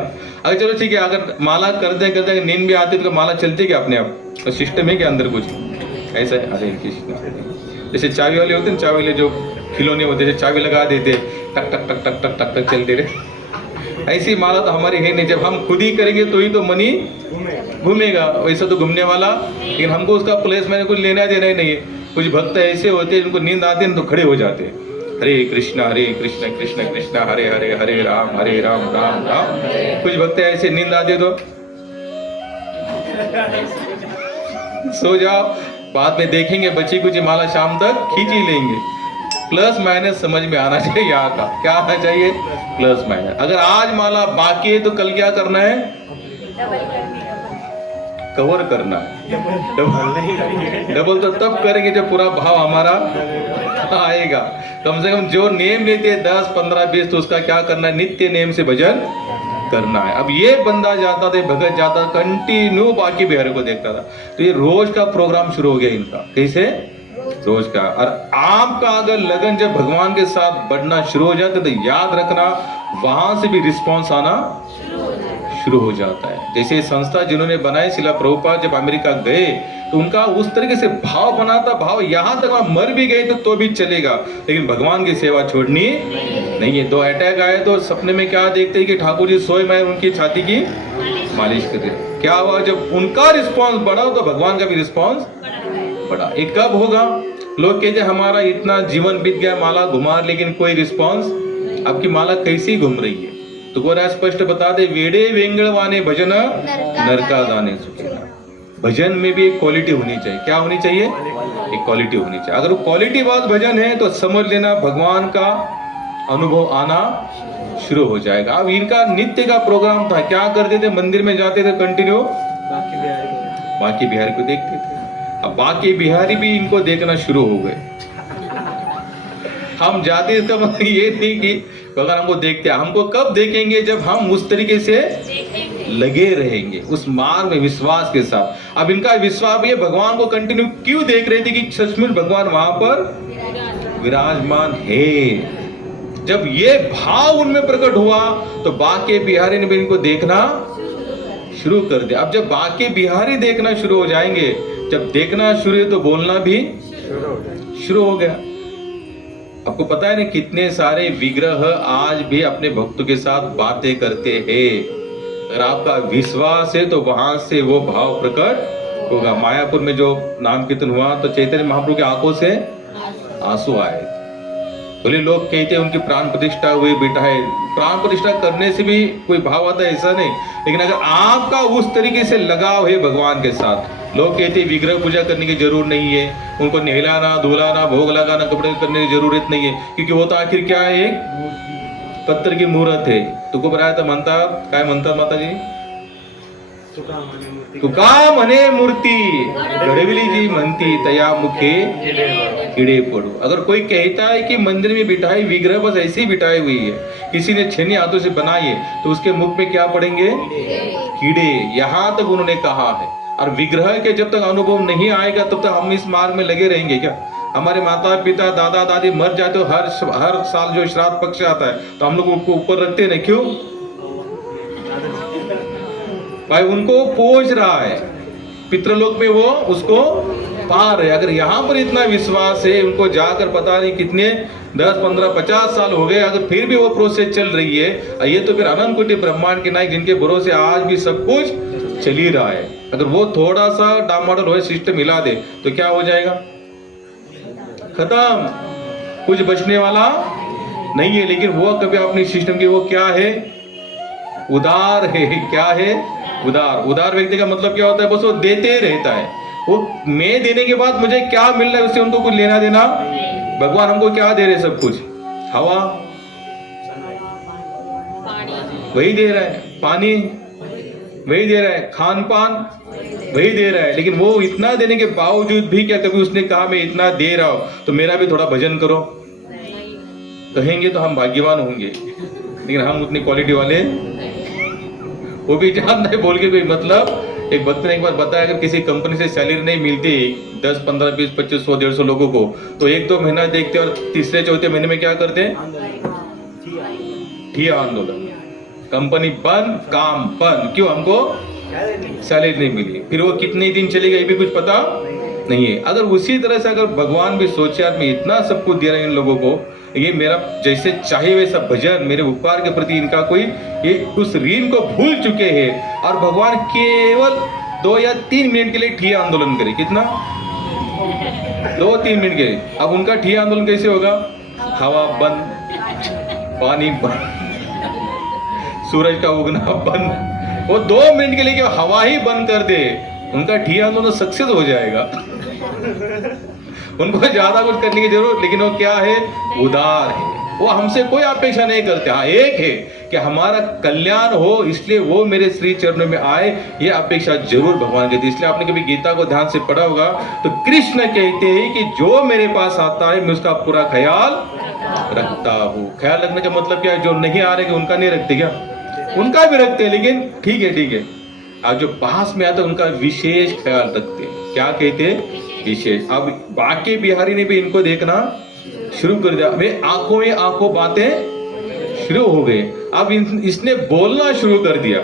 अगर चलो ठीक है, अगर माला करते करते नींद भी आती है तो माला चलती क्या अपने आप? तो सिस्टम है क्या अंदर कुछ ऐसा है? हरे कृष्ण। जैसे चाबी वाले होते हैं, चाबी वाले जो खिलौने होते हैं, चाबी लगा देते, टक टक टक टक टक टक टक चलते रहे। ऐसी माला तो हमारी है नहीं। जब हम खुद ही करेंगे तो ही तो मनी घूमेगा, वैसा तो घूमने वाला। लेकिन हमको उसका प्लेस में कुछ लेना देना ही नहीं है। कुछ भक्त ऐसे होते हैं जिनको नींद आती है तो खड़े हो जाते हैं, हरे कृष्णा कृष्ण कृष्ण हरे हरे, हरे राम राम राम। कुछ भक्त ऐसे नींद आते तो सो जाओ, बाद में देखेंगे बची कुछ माला शाम तक खींच ही लेंगे। प्लस माइनस समझ में आना चाहिए। यहाँ का क्या आना चाहिए? Plus minus. अगर आज माला बाकी है तो कल क्या करना है? कवर करना है। डबल तो तब करेंगे जब पूरा भाव हमारा आएगा। कम से कम जो नेम लेते हैं 10 15 20, तो उसका क्या करना है? नित्य नेम से भजन करना है। अब ये बंदा जाता था, भगत जाता, कंटिन्यू बाकी बिहारी को देखता था। तो ये रोज का प्रोग्राम शुरू हो गया इनका। कैसे? रोज का। और आपका अगर लगन जब भगवान के साथ बढ़ना शुरू हो जाता है तो याद रखना, वहां से भी रिस्पॉन्स आना शुरू हो जाता है। जैसे संस्था जिन्होंने बनाई, शिला प्रभुपाद जब अमेरिका गए तो उनका उस तरीके से भाव बना था, भाव यहाँ तक वहां मर भी गए तो भी चलेगा, लेकिन भगवान की सेवा छोड़नी नहीं है। 2 अटैक आए तो सपने में क्या देखते हैं कि ठाकुर जी सोए मैं उनकी छाती की मालिश कर रहे। क्या हुआ? जब उनका रिस्पॉन्स बढ़ा तो भगवान का भी रिस्पॉन्स बढ़ा। ये कब होगा? लोग कहते हमारा इतना जीवन बीत गया, माला घुमा, लेकिन कोई रिस्पॉन्स। आपकी माला कैसी घूम रही है? तो गोरा स्पष्ट बता दे, वेड़े वेंगड़वाने भजन नरका दाने सुखेगा। भजन में भी एक क्वालिटी होनी चाहिए। क्या होनी चाहिए? एक क्वालिटी होनी चाहिए। अगर वो क्वालिटी बात भजन है तो समझ लेना भगवान का अनुभव आना शुरू हो जाएगा। अब इनका नित्य का प्रोग्राम था, क्या करते थे? मंदिर में जाते थे, कंटिन्यू बाकी बिहारी को देखते थे। अब बाकी बिहारी भी इनको देखना शुरू हो गए। हम जाते इसका मतलब ये नहीं कि भगवान हमको देखते हैं। हमको कब देखेंगे? जब हम उस तरीके से लगे रहेंगे, उस मार्ग में विश्वास के साथ। अब इनका विश्वास भी है, भगवान को कंटिन्यू क्यों देख रहे थे कि सचमुच भगवान वहां पर विराजमान है। जब ये भाव उनमें प्रकट हुआ तो बाके बिहारी ने भी इनको देखना शुरू कर दिया। अब जब बाके बिहारी देखना शुरू हो जाएंगे, जब देखना शुरू है तो बोलना भी शुरू हो गया। आपको पता है ना कितने सारे विग्रह आज भी अपने भक्तों के साथ बातें करते हैं। अगर आपका विश्वास है तो वहां से वो भाव प्रकट होगा। मायापुर में जो नाम कीर्तन हुआ तो चैतन्य महाप्रभु की आंखों से आंसू आए। बोले लोग कहते हैं उनकी प्राण प्रतिष्ठा हुई, बेटा है। प्राण प्रतिष्ठा करने से भी कोई भाव आता है ऐसा नहीं, लेकिन अगर आपका उस तरीके से लगाव है भगवान के साथ। लोग कहते हैं विग्रह पूजा करने की जरूरत नहीं है, उनको नहलाना धुलाना भोग लगाना कपड़े करने की जरूरत नहीं है, क्योंकि वो तो आखिर क्या है? पत्थर की मूर्त है। तुको बराय तर म्हणतात काय म्हणतात माताजी? तुका म्हणे मूर्ती घडविली जी म्हणती तया मुखे कीड़े पड़ो। अगर कोई कहता है कि मंदिर में बिठाई विग्रह बस ऐसे ही बिठाई हुई है, किसी ने छेनी हाथों से बनाई है, तो उसके मुख में क्या पड़ेंगे? कीड़े। यहां तक उन्होंने कहा है। और विग्रह के जब तक अनुभव नहीं आएगा तब तक हम इस मार्ग में लगे रहेंगे क्या? हमारे माता पिता दादा दादी मर जाते हो, हर साल जो श्राद्ध पक्ष आता है तो हम लोग उनको ऊपर रखते हैं ना, क्यों भाई? उनको पोष रहा है, पितृलोक में वो उसको पा रहे। अगर यहाँ पर इतना विश्वास है, उनको जाकर पता नहीं कितने 10 15 50 साल हो गए, अगर फिर भी वो प्रोसेस चल रही है, ये तो फिर अनंत कोटि ब्रह्मांड के नायक जिनके भरोसे आज भी सब कुछ चल ही रहा है। अगर वो थोड़ा सा डामाडोल हो, सिस्टम हिला दे तो क्या हो जाएगा? खत्म, कुछ बचने वाला नहीं है। लेकिन वो कभी अपनी सिस्टम की वो क्या है? उदार है। क्या है? उदार। उदार व्यक्ति का मतलब क्या होता है? बस वो देते रहता है। वो मैं देने के बाद मुझे क्या मिल रहा है उससे उनको कुछ लेना देना। भगवान हमको क्या दे रहे? सब कुछ। हवा वही दे रहा है, पानी वही दे रहा है, खान पान वही दे रहा है। लेकिन वो इतना देने के बावजूद भी क्या कभी उसने कहा मैं इतना दे रहा हूं तो मेरा भी थोड़ा भजन करो? कहेंगे तो हम भाग्यवान होंगे, लेकिन हम उतनी क्वालिटी वाले वो भी जानता है बोल के कोई मतलब। एक भक्त ने एक बार बताया, अगर किसी कंपनी से सैलरी नहीं मिलती 10 15 20 25 100 150 लोगों को, तो 1-2 महीना देखते और तीसरे चौथे महीने में क्या करते हैं? ठिया आंदोलन। कंपनी बंद, काम बंद। क्यों? हमको सैलरी नहीं मिली। फिर वो कितने दिन चलेगा ये भी कुछ पता नहीं है। अगर उसी तरह से अगर भगवान भी सोचे यार मैं इतना सब कुछ दे रहा हूं इन लोगों को, ये मेरा जैसे चाहे वैसा भजन, मेरे उपकार के प्रति इनका कोई ये उस ऋण को भूल चुके हैं, और भगवान केवल 2 या 3 मिनट के लिए ठिया आंदोलन करे। कितना? 2-3 मिनट के लिए। अब उनका ठिया आंदोलन कैसे होगा? हवा बंद, पानी बंद, सूरज का उगना बंद। वो 2 मिनट के लिए क्या हवा ही बंद कर दे, उनका ठिया आंदोलन सक्सेस हो जाएगा। उनको ज्यादा कुछ करने की जरूरत, लेकिन वो क्या है? उदार है। वो हमसे कोई अपेक्षा नहीं करते। हाँ, एक है कि हमारा कल्याण हो, इसलिए वो मेरे श्री चरणों में आए, ये अपेक्षा जरूर भगवान कहते। इसलिए आपने कभी गीता को ध्यान से पढ़ा होगा तो कृष्ण कहते हैं कि जो मेरे पास आता है मैं उसका पूरा ख्याल रखता हूँ। ख्याल रखने का मतलब क्या है? जो नहीं आ रहे उनका नहीं रखते क्या? उनका भी रखते हैं, लेकिन ठीक है। अब जो पास में आता है उनका विशेष ख्याल रखते हैं। क्या कहते हैं? विशेष। अब बाकी बिहारी ने भी इनको देखना शुरू कर दिया। वे आंखों में आंखों बातें शुरू हो गए। अब इसने बोलना शुरू कर दिया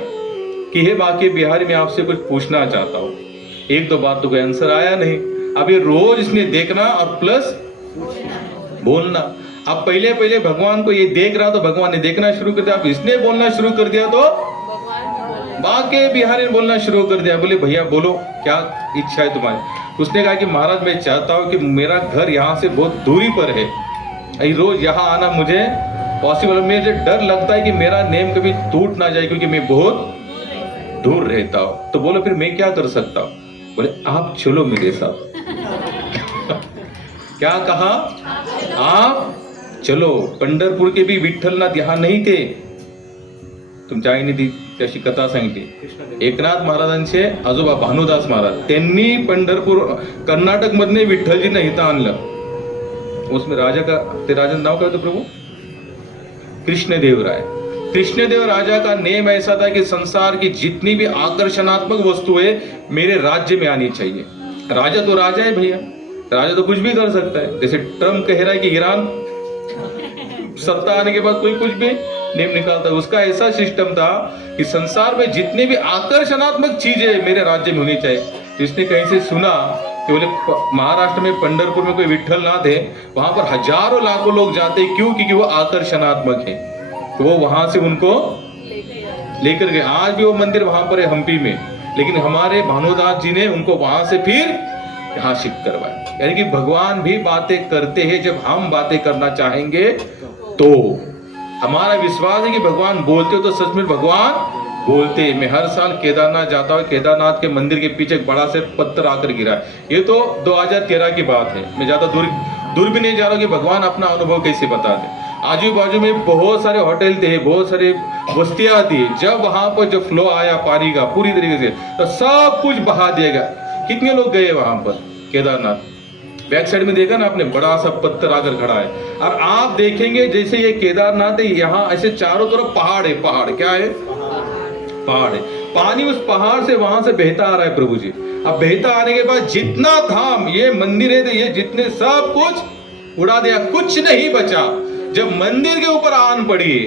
कि हे बाकी बिहारी, मैं आपसे कुछ पूछना चाहता हूँ। 1-2 बार तो कोई आंसर आया नहीं। अब ये रोज इसने देखना और प्लस बोलना। अब पहले भगवान को ये देख रहा तो भगवान ने देखना शुरू कर दिया। अब इसने बोलना शुरू कर दिया तो बाकी बिहारी ने बोलना शुरू कर दिया। बोले भैया बोलो, क्या इच्छा है तुम्हारी? उसने कहा कि महाराज मैं चाहता हूँ कि मेरा घर यहाँ से बहुत दूरी पर है, रोज यहाँ आना मुझे पॉसिबल। मुझे डर लगता है कि मेरा नेम कभी टूट ना जाए क्योंकि मैं बहुत दूर रहता हूँ। तो बोलो फिर मैं क्या कर सकता हूँ? बोले आप चलो मेरे साथ। क्या कहा? आप चलो। पंढरपूर के भी विठ्ठलनाथ यहाँ नहीं थे, तुमच्या आईने ती त्याची कथा सांगितली। एकनाथ महाराजांचे आजोबा भानुदास महाराज, त्यांनी पंढरपूर कर्नाटक मधने विठ्ठलजींना इथं आणलं। उसमें राजा का, ते राजा नाव काय होतं प्रभु? कृष्णदेवराय। कृष्णदेव राजा का नेम ऐसा था कि संसार की जितनी भी आकर्षणात्मक वस्तुएं मेरे राज्य में आनी चाहिए। राजा तो राजा है भैया, राजा तो कुछ भी कर सकता है। जैसे ट्रम्प कह रहा है कि ईरान सत्ता आने के बाद कोई कुछ भी नेम निकालता है। उसका ऐसा सिस्टम था कि संसार में जितने भी आकर्षणात्मक चीजें मेरे राज्य में होनी चाहिए। तो इसने कहीं से सुना कि बोले महाराष्ट्र में पंढरपुर में कोई विठ्ठलनाथ है, वहां पर हजारों लाखों लोग जाते हैं। क्यों? क्योंकि वो आकर्षणात्मक है। तो वो वहां से उनको लेकर गए। आज भी वो मंदिर वहां पर है हम्पी में, लेकिन हमारे भानुदास जी ने उनको वहां से फिर यहाँ शिफ्ट करवाया। यानी कि भगवान भी बातें करते हैं जब हम बातें करना चाहेंगे। तो हमारा विश्वास है कि भगवान बोलते हो तो सच में भगवान बोलते हैं। मैं हर साल केदारनाथ जाता हूँ, केदारनाथ के मंदिर के पीछे एक बड़ा से पत्थर आकर गिरा। ये तो 2013 की बात है। मैं ज्यादा दूर भी नहीं जा रहा हूँ कि भगवान अपना अनुभव कैसे बता दे। आजू बाजू में बहुत सारे होटल थे, बहुत सारे बस्तियां थी। जब वहां पर जो फ्लो आया पानी का पूरी तरीके से, तो सब कुछ बहा दिया गया। कितने लोग गए वहां पर केदारनाथ? बैक साइड में देखा ना आपने, बड़ा सा पत्थर आकर खड़ा है। और आप देखेंगे जैसे ये केदारनाथ है, यहाँ ऐसे चारों तरफ पहाड़ है। पहाड़ क्या है? पहाड़ है। पानी उस पहाड़ से वहां से बहता आ रहा है प्रभु जी। अब बहता आने के बाद जितना धाम ये मंदिर है, ये जितने सब कुछ उड़ा दिया, कुछ नहीं बचा। जब मंदिर के ऊपर आन पड़ी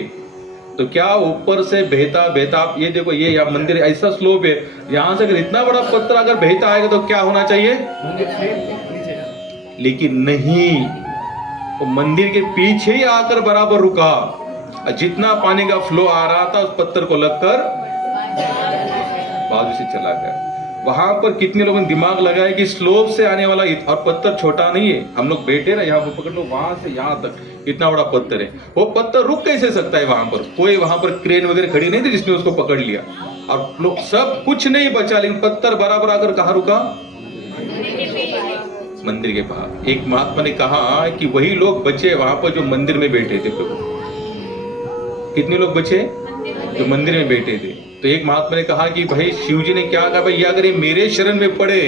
तो क्या ऊपर से बहता बहता, आप ये देखो, ये यहाँ मंदिर ऐसा स्लोप है, यहां से अगर इतना बड़ा पत्थर अगर बहता आएगा तो क्या होना चाहिए, लेकिन नहीं, वो मंदिर के पीछे ही आकर बराबर रुका। जितना पानी का फ्लो आ रहा था उस पत्थर को लगकर बाजू से चला गया। वहां पर कितने लोगों ने दिमाग लगाया कि स्लोप से आने वाला और पत्थर छोटा नहीं है, हम लोग बैठे ना यहाँ पर, पकड़ लो, वहां से यहाँ तक इतना बड़ा पत्थर है, वो पत्थर रुक कैसे सकता है वहां पर? कोई वहां पर क्रेन वगैरह खड़ी नहीं थी जिसने उसको पकड़ लिया, और लोग सब कुछ नहीं बचा, लेकिन पत्थर बराबर आकर कहाँ रुका, मंदिर के बाहर। एक महात्मा ने कहा कि वही लोग बचे वहां पर जो मंदिर में बैठे थे। प्रभु कितने लोग बचे जो मंदिर में बैठे थे? तो एक महात्मा ने कहा कि भाई शिव जी ने क्या कहा, भाई अगर ये मेरे शरण में पड़े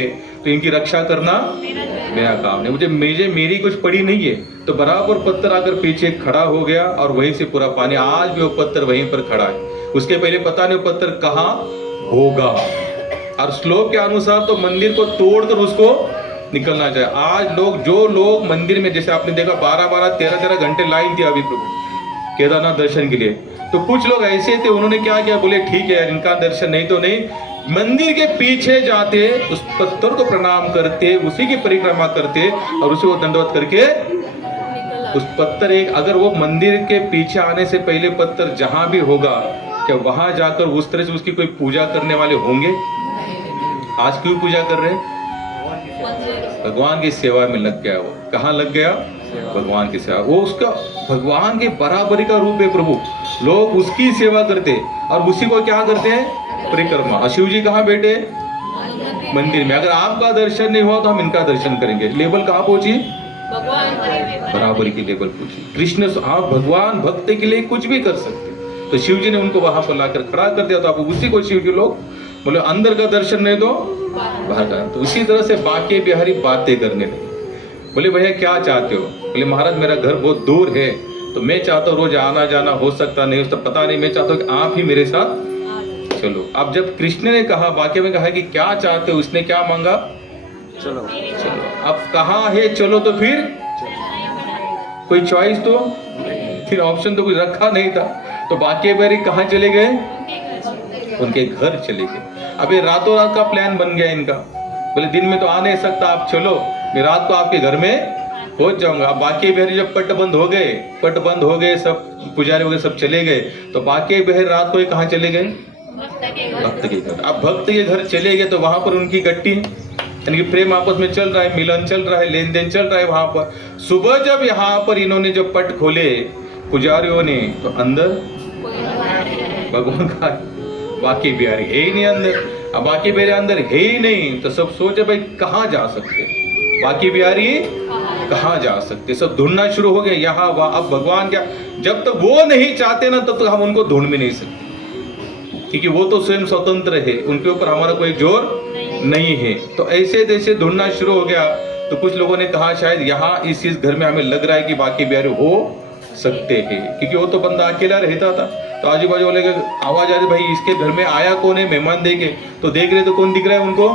तो इनकी रक्षा करना मेरा काम नहीं, मुझे मेरी कुछ पड़ी नहीं है। तो बराबर पत्थर आकर पीछे खड़ा हो गया और वहीं से पूरा पानी, आज भी वो पत्थर वहीं पर खड़ा है। उसके पहले पता नहीं वो पत्थर कहाँ होगा, और स्लोप के अनुसार तो मंदिर को तोड़कर उसको निकलना चाहिए। आज जो लोग मंदिर में, जैसे आपने देखा 12-12, 13-13 घंटे लाइन थी अभी प्रभु केदारनाथ दर्शन के लिए, तो कुछ लोग ऐसे थे, उन्होंने क्या किया, बोले ठीक है इनका दर्शन नहीं तो नहीं, मंदिर के पीछे जाते, उस पत्थर को प्रणाम करते, उसी की परिक्रमा करते और उसी को दंडवत करके उस पत्थर, एक अगर वो मंदिर के पीछे आने से पहले पत्थर जहां भी होगा, क्या वहां जाकर उस तरह से उसकी कोई पूजा करने वाले होंगे? आज क्यों पूजा कर रहे हैं? भगवान की सेवा में लग गया। वो कहाँ लग गया? भगवान की सेवा। वो उसका भगवान के बराबरी का रूप है प्रभु, लोग उसकी सेवा करते और उसी को क्या करते हैं, परिक्रमा। शिव जी कहाँ बैठे? मंदिर में। अगर आपका दर्शन नहीं हुआ तो हम इनका दर्शन करेंगे। लेवल कहाँ पहुंची? बराबरी की लेवल पहुंची। कृष्ण, आप भगवान भक्त के लिए कुछ भी कर सकते, तो शिव जी ने उनको वहां पर लाकर खड़ा कर दिया, तो आप उसी को शिव जी लोग बोले अंदर का दर्शन नहीं तो बाहर का। तो उसी तरह से बाकी बिहारी बातें करने लगे। बोले भैया क्या चाहते हो? बोले महाराज मेरा घर बहुत दूर है, तो मैं चाहता हूँ रोज आना जाना, हो सकता नहीं, उसका पता नहीं, मैं चाहता हूँ कि आप ही मेरे साथ चलो। अब जब कृष्ण ने कहा, वाक्य में कहा कि क्या चाहते हो, उसने क्या मांगा? चलो चलो। अब कहा है चलो, तो फिर कोई चॉइस तो फिर ऑप्शन तो कुछ रखा नहीं था, तो बाकी बिहारी कहाँ चले गए? उनके घर चले गए। अब ये रातों रात का प्लान बन गया इनका। बोले दिन में तो आ नहीं सकता, आप चलो, मैं रात को आपके घर में पहुंच जाऊंगा। बाकी बिहारी जब पट बंद हो गए, सब पुजारी वगैरह सब चले गए, तो बाकी बिहारी रात को कहाँ चले गए? भक्त के घर। अब भक्त के घर चले गए तो वहां पर उनकी गट्टी, यानी कि प्रेम आपस में चल रहा है, मिलन चल रहा है, लेन देन चल रहा है वहां पर। सुबह जब यहाँ पर इन्होंने जब पट खोले पुजारियों ने, तो अंदर भगवान का बाकी बिहारी है ही नहीं अंदर। अब बाकी बिहारी अंदर है ही नहीं, तो सब सोचे भाई कहाँ जा सकते, बाकी बिहारी कहाँ जा सकते, सब ढूंढना शुरू हो गए यहाँ वहाँ। अब भगवान क्या, जब तक वो नहीं चाहते ना तब तक हम उनको ढूंढ भी नहीं सकते, क्योंकि वो तो स्वयं स्वतंत्र है, उनके ऊपर हमारा कोई जोर नहीं है। तो ऐसे जैसे ढूंढना शुरू हो गया, तो कुछ लोगों ने कहा शायद यहाँ इस घर में हमें लग रहा है कि बाकी बिहारी हो सकते हैं, क्योंकि वो तो बंदा अकेला रहता था। तो आजू बाजू वाले आवाज आ रही, भाई इसके घर में आया कौन है, मेहमान देखे, तो देख रहे तो कौन दिख रहा है उनको?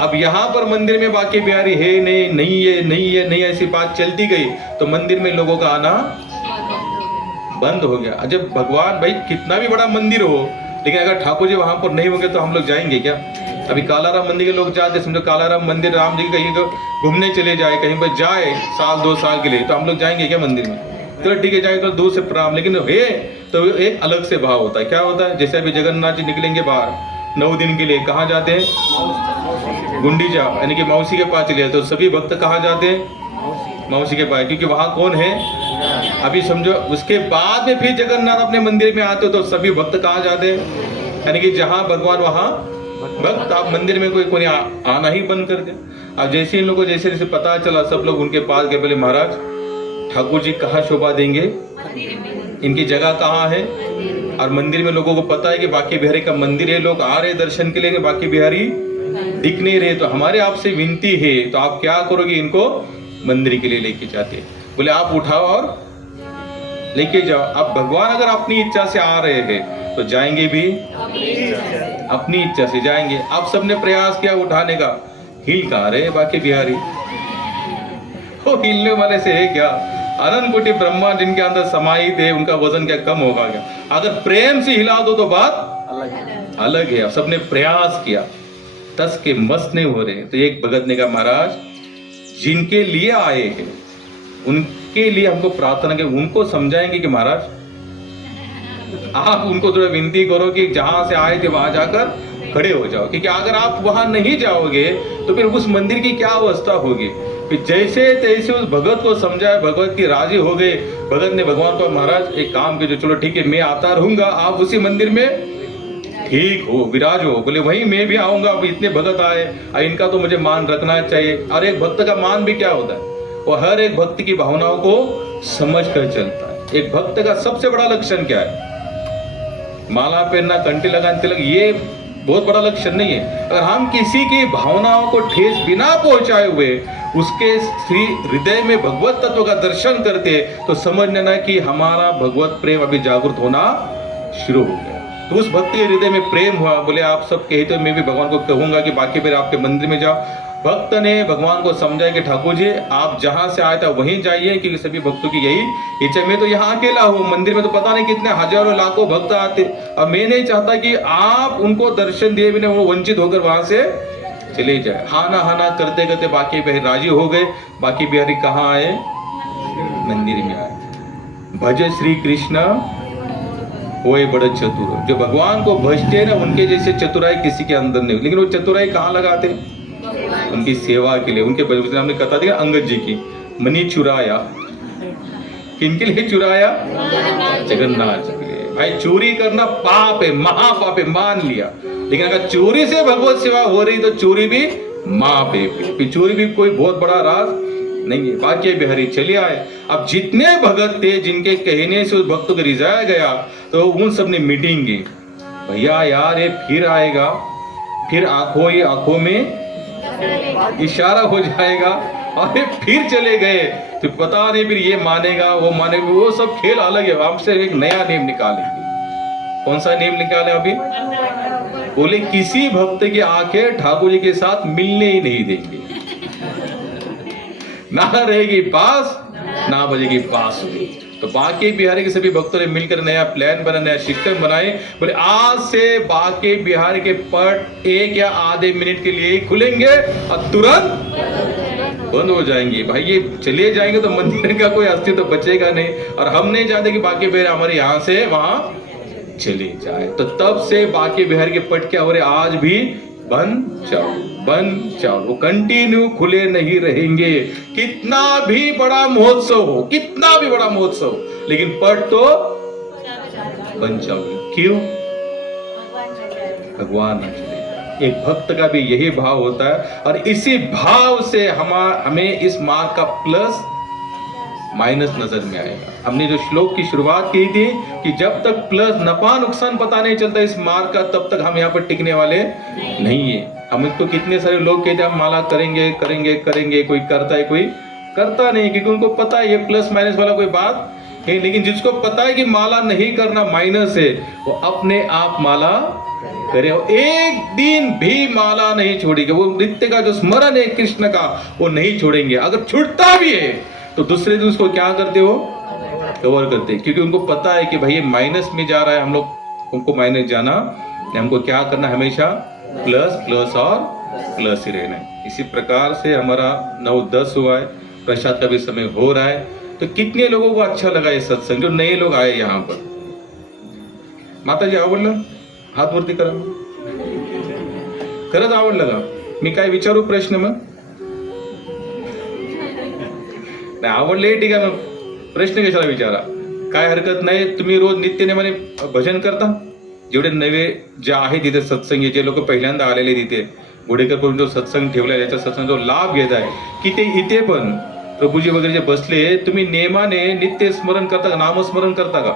अब यहाँ पर मंदिर में बाकी बिहारी है नहीं, ऐसी बात चलती गई, तो मंदिर में लोगों का आना बंद हो गया। जब भगवान, भाई कितना भी बड़ा मंदिर हो, लेकिन अगर ठाकुर जी वहां पर नहीं होंगे तो हम लोग जाएंगे क्या? अभी कालाराम मंदिर के लोग जाते, समझो कालाराम मंदिर, राम जी कहीं घूमने चले जाए, कहीं पर जाए साल 2 साल के लिए, तो हम लोग जाएंगे क्या मंदिर में? तो ठीक है जाए तो दूर से प्रणाम, लेकिन है तो एक अलग से भाव होता है। क्या होता है? जैसे अभी जगन्नाथ जी निकलेंगे बाहर 9 दिन के लिए, कहाँ जाते हैं? गुंडीचा, यानी कि मौसी के पास चले, तो सभी भक्त कहाँ जाते हैं? मौसी के पास, क्योंकि वहां कौन है? अभी समझो उसके बाद में फिर जगन्नाथ अपने मंदिर में आते हो, तो सभी भक्त कहाँ जाते हैं? यानी कि जहां भगवान वहां भक्त। आप मंदिर में कोई आना ही बंद कर दिया। अब जैसे इन लोगों को जैसे पता चला, सब लोग उनके पास गए, बोले महाराज ठाकुर जी कहाँ शोभा देंगे, इनकी जगह कहाँ है? और मंदिर में लोगों को पता है कि बाकी बिहारी का मंदिर है, लोग आ रहे दर्शन के लिए, बाकी बिहारी दिख नहीं रहे, तो हमारे आपसे विनती है, तो आप क्या करोगे? इनको मंदिर के लिए लेके जाते। बोले आप उठाओ और लेके जाओ। अब भगवान अगर अपनी इच्छा से आ रहे हैं तो जाएंगे भी, अपनी इच्छा से जाएंगे। आप सबने प्रयास किया उठाने का, हिल कहाँ रहे बाकी बिहारी? वो हिलने वाले से है क्या? अनंत कोटि ब्रह्मांड जिनके अंदर समाहित है, उनका वजन क्या कम होगा क्या? अगर प्रेम से हिला दो तो बात अलग है। सबने प्रयास किया, तस के मस नहीं हो रहे। तो एक भगत ने कहा, महाराज जिनके लिए आए हैं उनके लिए हमको प्रार्थना के उनको समझाएंगे कि महाराज आप उनको थोड़ा विनती करो कि जहां से आए थे वहां जाकर खड़े हो जाओ, क्योंकि अगर आप वहां नहीं जाओगे तो फिर उस मंदिर की क्या अवस्था होगी। फिर जैसे तैसे उस भगत को समझाया, भगवत की राजी हो गए। भगत ने भगवान को, महाराज एक काम कीजिए, चलो ठीक है मैं आता रहूंगा, आप उसी मंदिर में ठीक हो, विराज हो। बोले वही मैं भी आऊंगा, अब इतने भगत आए, इनका तो मुझे मान रखना चाहिए। और एक भक्त का मान भी क्या होता है, वो हर एक भक्त की भावनाओं को समझ कर चलता है। एक भक्त का सबसे बड़ा लक्षण क्या है? माला पहनना, कंठी लगाना, तिलक, ये बहुत बड़ा लक्षण नहीं है। अगर हम किसी की भावनाओं को ठेस बिना पहुंचाए हुए उसके श्री हृदय में भगवत तत्व का दर्शन करते तो समझ लेना कि हमारा भगवत प्रेम अभी जागृत होना शुरू हो गया। तो उस भक्त के हृदय में प्रेम हुआ। बोले आप सब कहते हो, मैं भी भगवान को कहूंगा कि बाकी फिर आपके मंदिर में जाओ। भक्त ने भगवान को समझाया कि ठाकुर जी आप जहां से आए थे वहीं जाइए, क्योंकि सभी भक्तों की यही इच्छा। मैं तो यहाँ अकेला हूँ, मंदिर में तो पता नहीं कितने हजारों लाखों भक्त आते। अब मैं नहीं चाहता कि आप उनको दर्शन दिए बिना वो वंचित होकर वहां से चले जाए। हाना हाना करते करते बाकी बिहारी राजी हो गए। बाकी बिहारी कहाँ आए? मंदिर में आए। भज श्री कृष्ण होए बड़े चतुर। जो भगवान को भजते हैं ना, उनके जैसे चतुराई किसी के अंदर नहीं। लेकिन वो चतुराई कहाँ लगाते? उनकी सेवा के लिए। उनके बचपन हमने कथा दिया अंगद जी की, मनी चुराया। किनके लिए चुराया? जगन्नाथ जी के लिए। भाई चोरी करना पाप है, महापाप है, मान लिया। लेकिन अगर चोरी से भगवत सेवा हो रही तो चोरी भी महापाप है। चोरी भी कोई बहुत बड़ा राज नहीं है। बाकी बिहारी चले आए। अब जितने भगत थे जिनके कहने से उस भक्त को रिझाया गया, तो उन सब ने मीटिंग की। भैया यार ये फिर आएगा, फिर आंखों में इशारा हो जाएगा, और ये फिर चले गए तो पता नहीं फिर ये मानेगा वो मानेगा। वो सब खेल अलग है। आपसे एक नया नियम निकालेंगे। कौन सा नियम निकाले अभी? बोले किसी भक्त की आंखें ठाकुर जी के साथ मिलने ही नहीं देंगे। ना रहेगी पास, ना बजेगी बांसुरी। तो बाकी बिहारी के सभी भक्तों ने मिलकर नया प्लान बना, नया सिस्टम बनाए। बोले आज से बाकी बिहारी के पट 1 या आधे मिनट के लिए खुलेंगे और तुरंत बंद हो जाएंगे। भाई ये चले जाएंगे तो मंदिर का कोई अस्तित्व तो बचेगा नहीं। और हम नहीं चाहते कि बाकी बिहारी हमारे यहाँ से वहां चले जाए। तो तब से बाकी बिहारी के पट क्या हो रहे, आज भी बंद चाओ, वो कंटिन्यू खुले नहीं रहेंगे। कितना भी बड़ा महोत्सव हो, कितना भी बड़ा महोत्सव, लेकिन पट तो बंद चाओ। क्यों? भगवान न चले। एक भक्त का भी यही भाव होता है। और इसी भाव से हमें इस मार्ग का प्लस माइनस नजर में आएगा। हमने जो श्लोक की शुरुआत की थी कि जब तक प्लस नफा नुकसान पता नहीं चलता इस मार्ग का, तब तक हम यहाँ पर टिकने वाले नहीं है। हम इसको कितने सारे लोग कहते हैं हम माला करेंगे करेंगे करेंगे, कोई करता है कोई करता नहीं, क्योंकि उनको पता है ये प्लस माइनस वाला कोई बात है। लेकिन जिसको पता है कि माला नहीं करना माइनस है, वो अपने आप माला करे। एक दिन भी माला नहीं छोड़ेगा। वो नित्य का जो स्मरण है कृष्ण का, वो नहीं छोड़ेंगे। अगर छूटता भी है तो दूसरे दिन उसको क्या करते हो? कवर करते, क्योंकि उनको पता है कि भाई ये माइनस में जा रहा है, हम लोग उनको माइनस जाना, हमको क्या करना, हमेशा प्लस प्लस और प्लस ही रहना है। इसी प्रकार से हमारा 9:10 हुआ है, प्रसाद का भी समय हो रहा है। तो कितने लोगों को अच्छा लगा ये सत्संग? जो नए लोग आए यहाँ पर, माता जी आवडलं? हात वरती करा। खरंच आवडलं का? मी काय विचारू प्रश्न? मग नाही आवडले ठीक आहे, मग प्रश्न कशाला विचारा, काय हरकत नाही। तुम्ही रोज नित्यनेमाने भजन करता? जेवढे नवे जे आहे तिथे सत्संग, जे लोक पहिल्यांदा आलेले तिथे गोडेकर करून जो सत्संग ठेवलाय, याचा सत्संग जो लाभ घेत आहे, की ते इथे पण प्रभूजी वगैरे जे बसले, तुम्ही नेमाने नित्य स्मरण करता का? नामस्मरण करता का?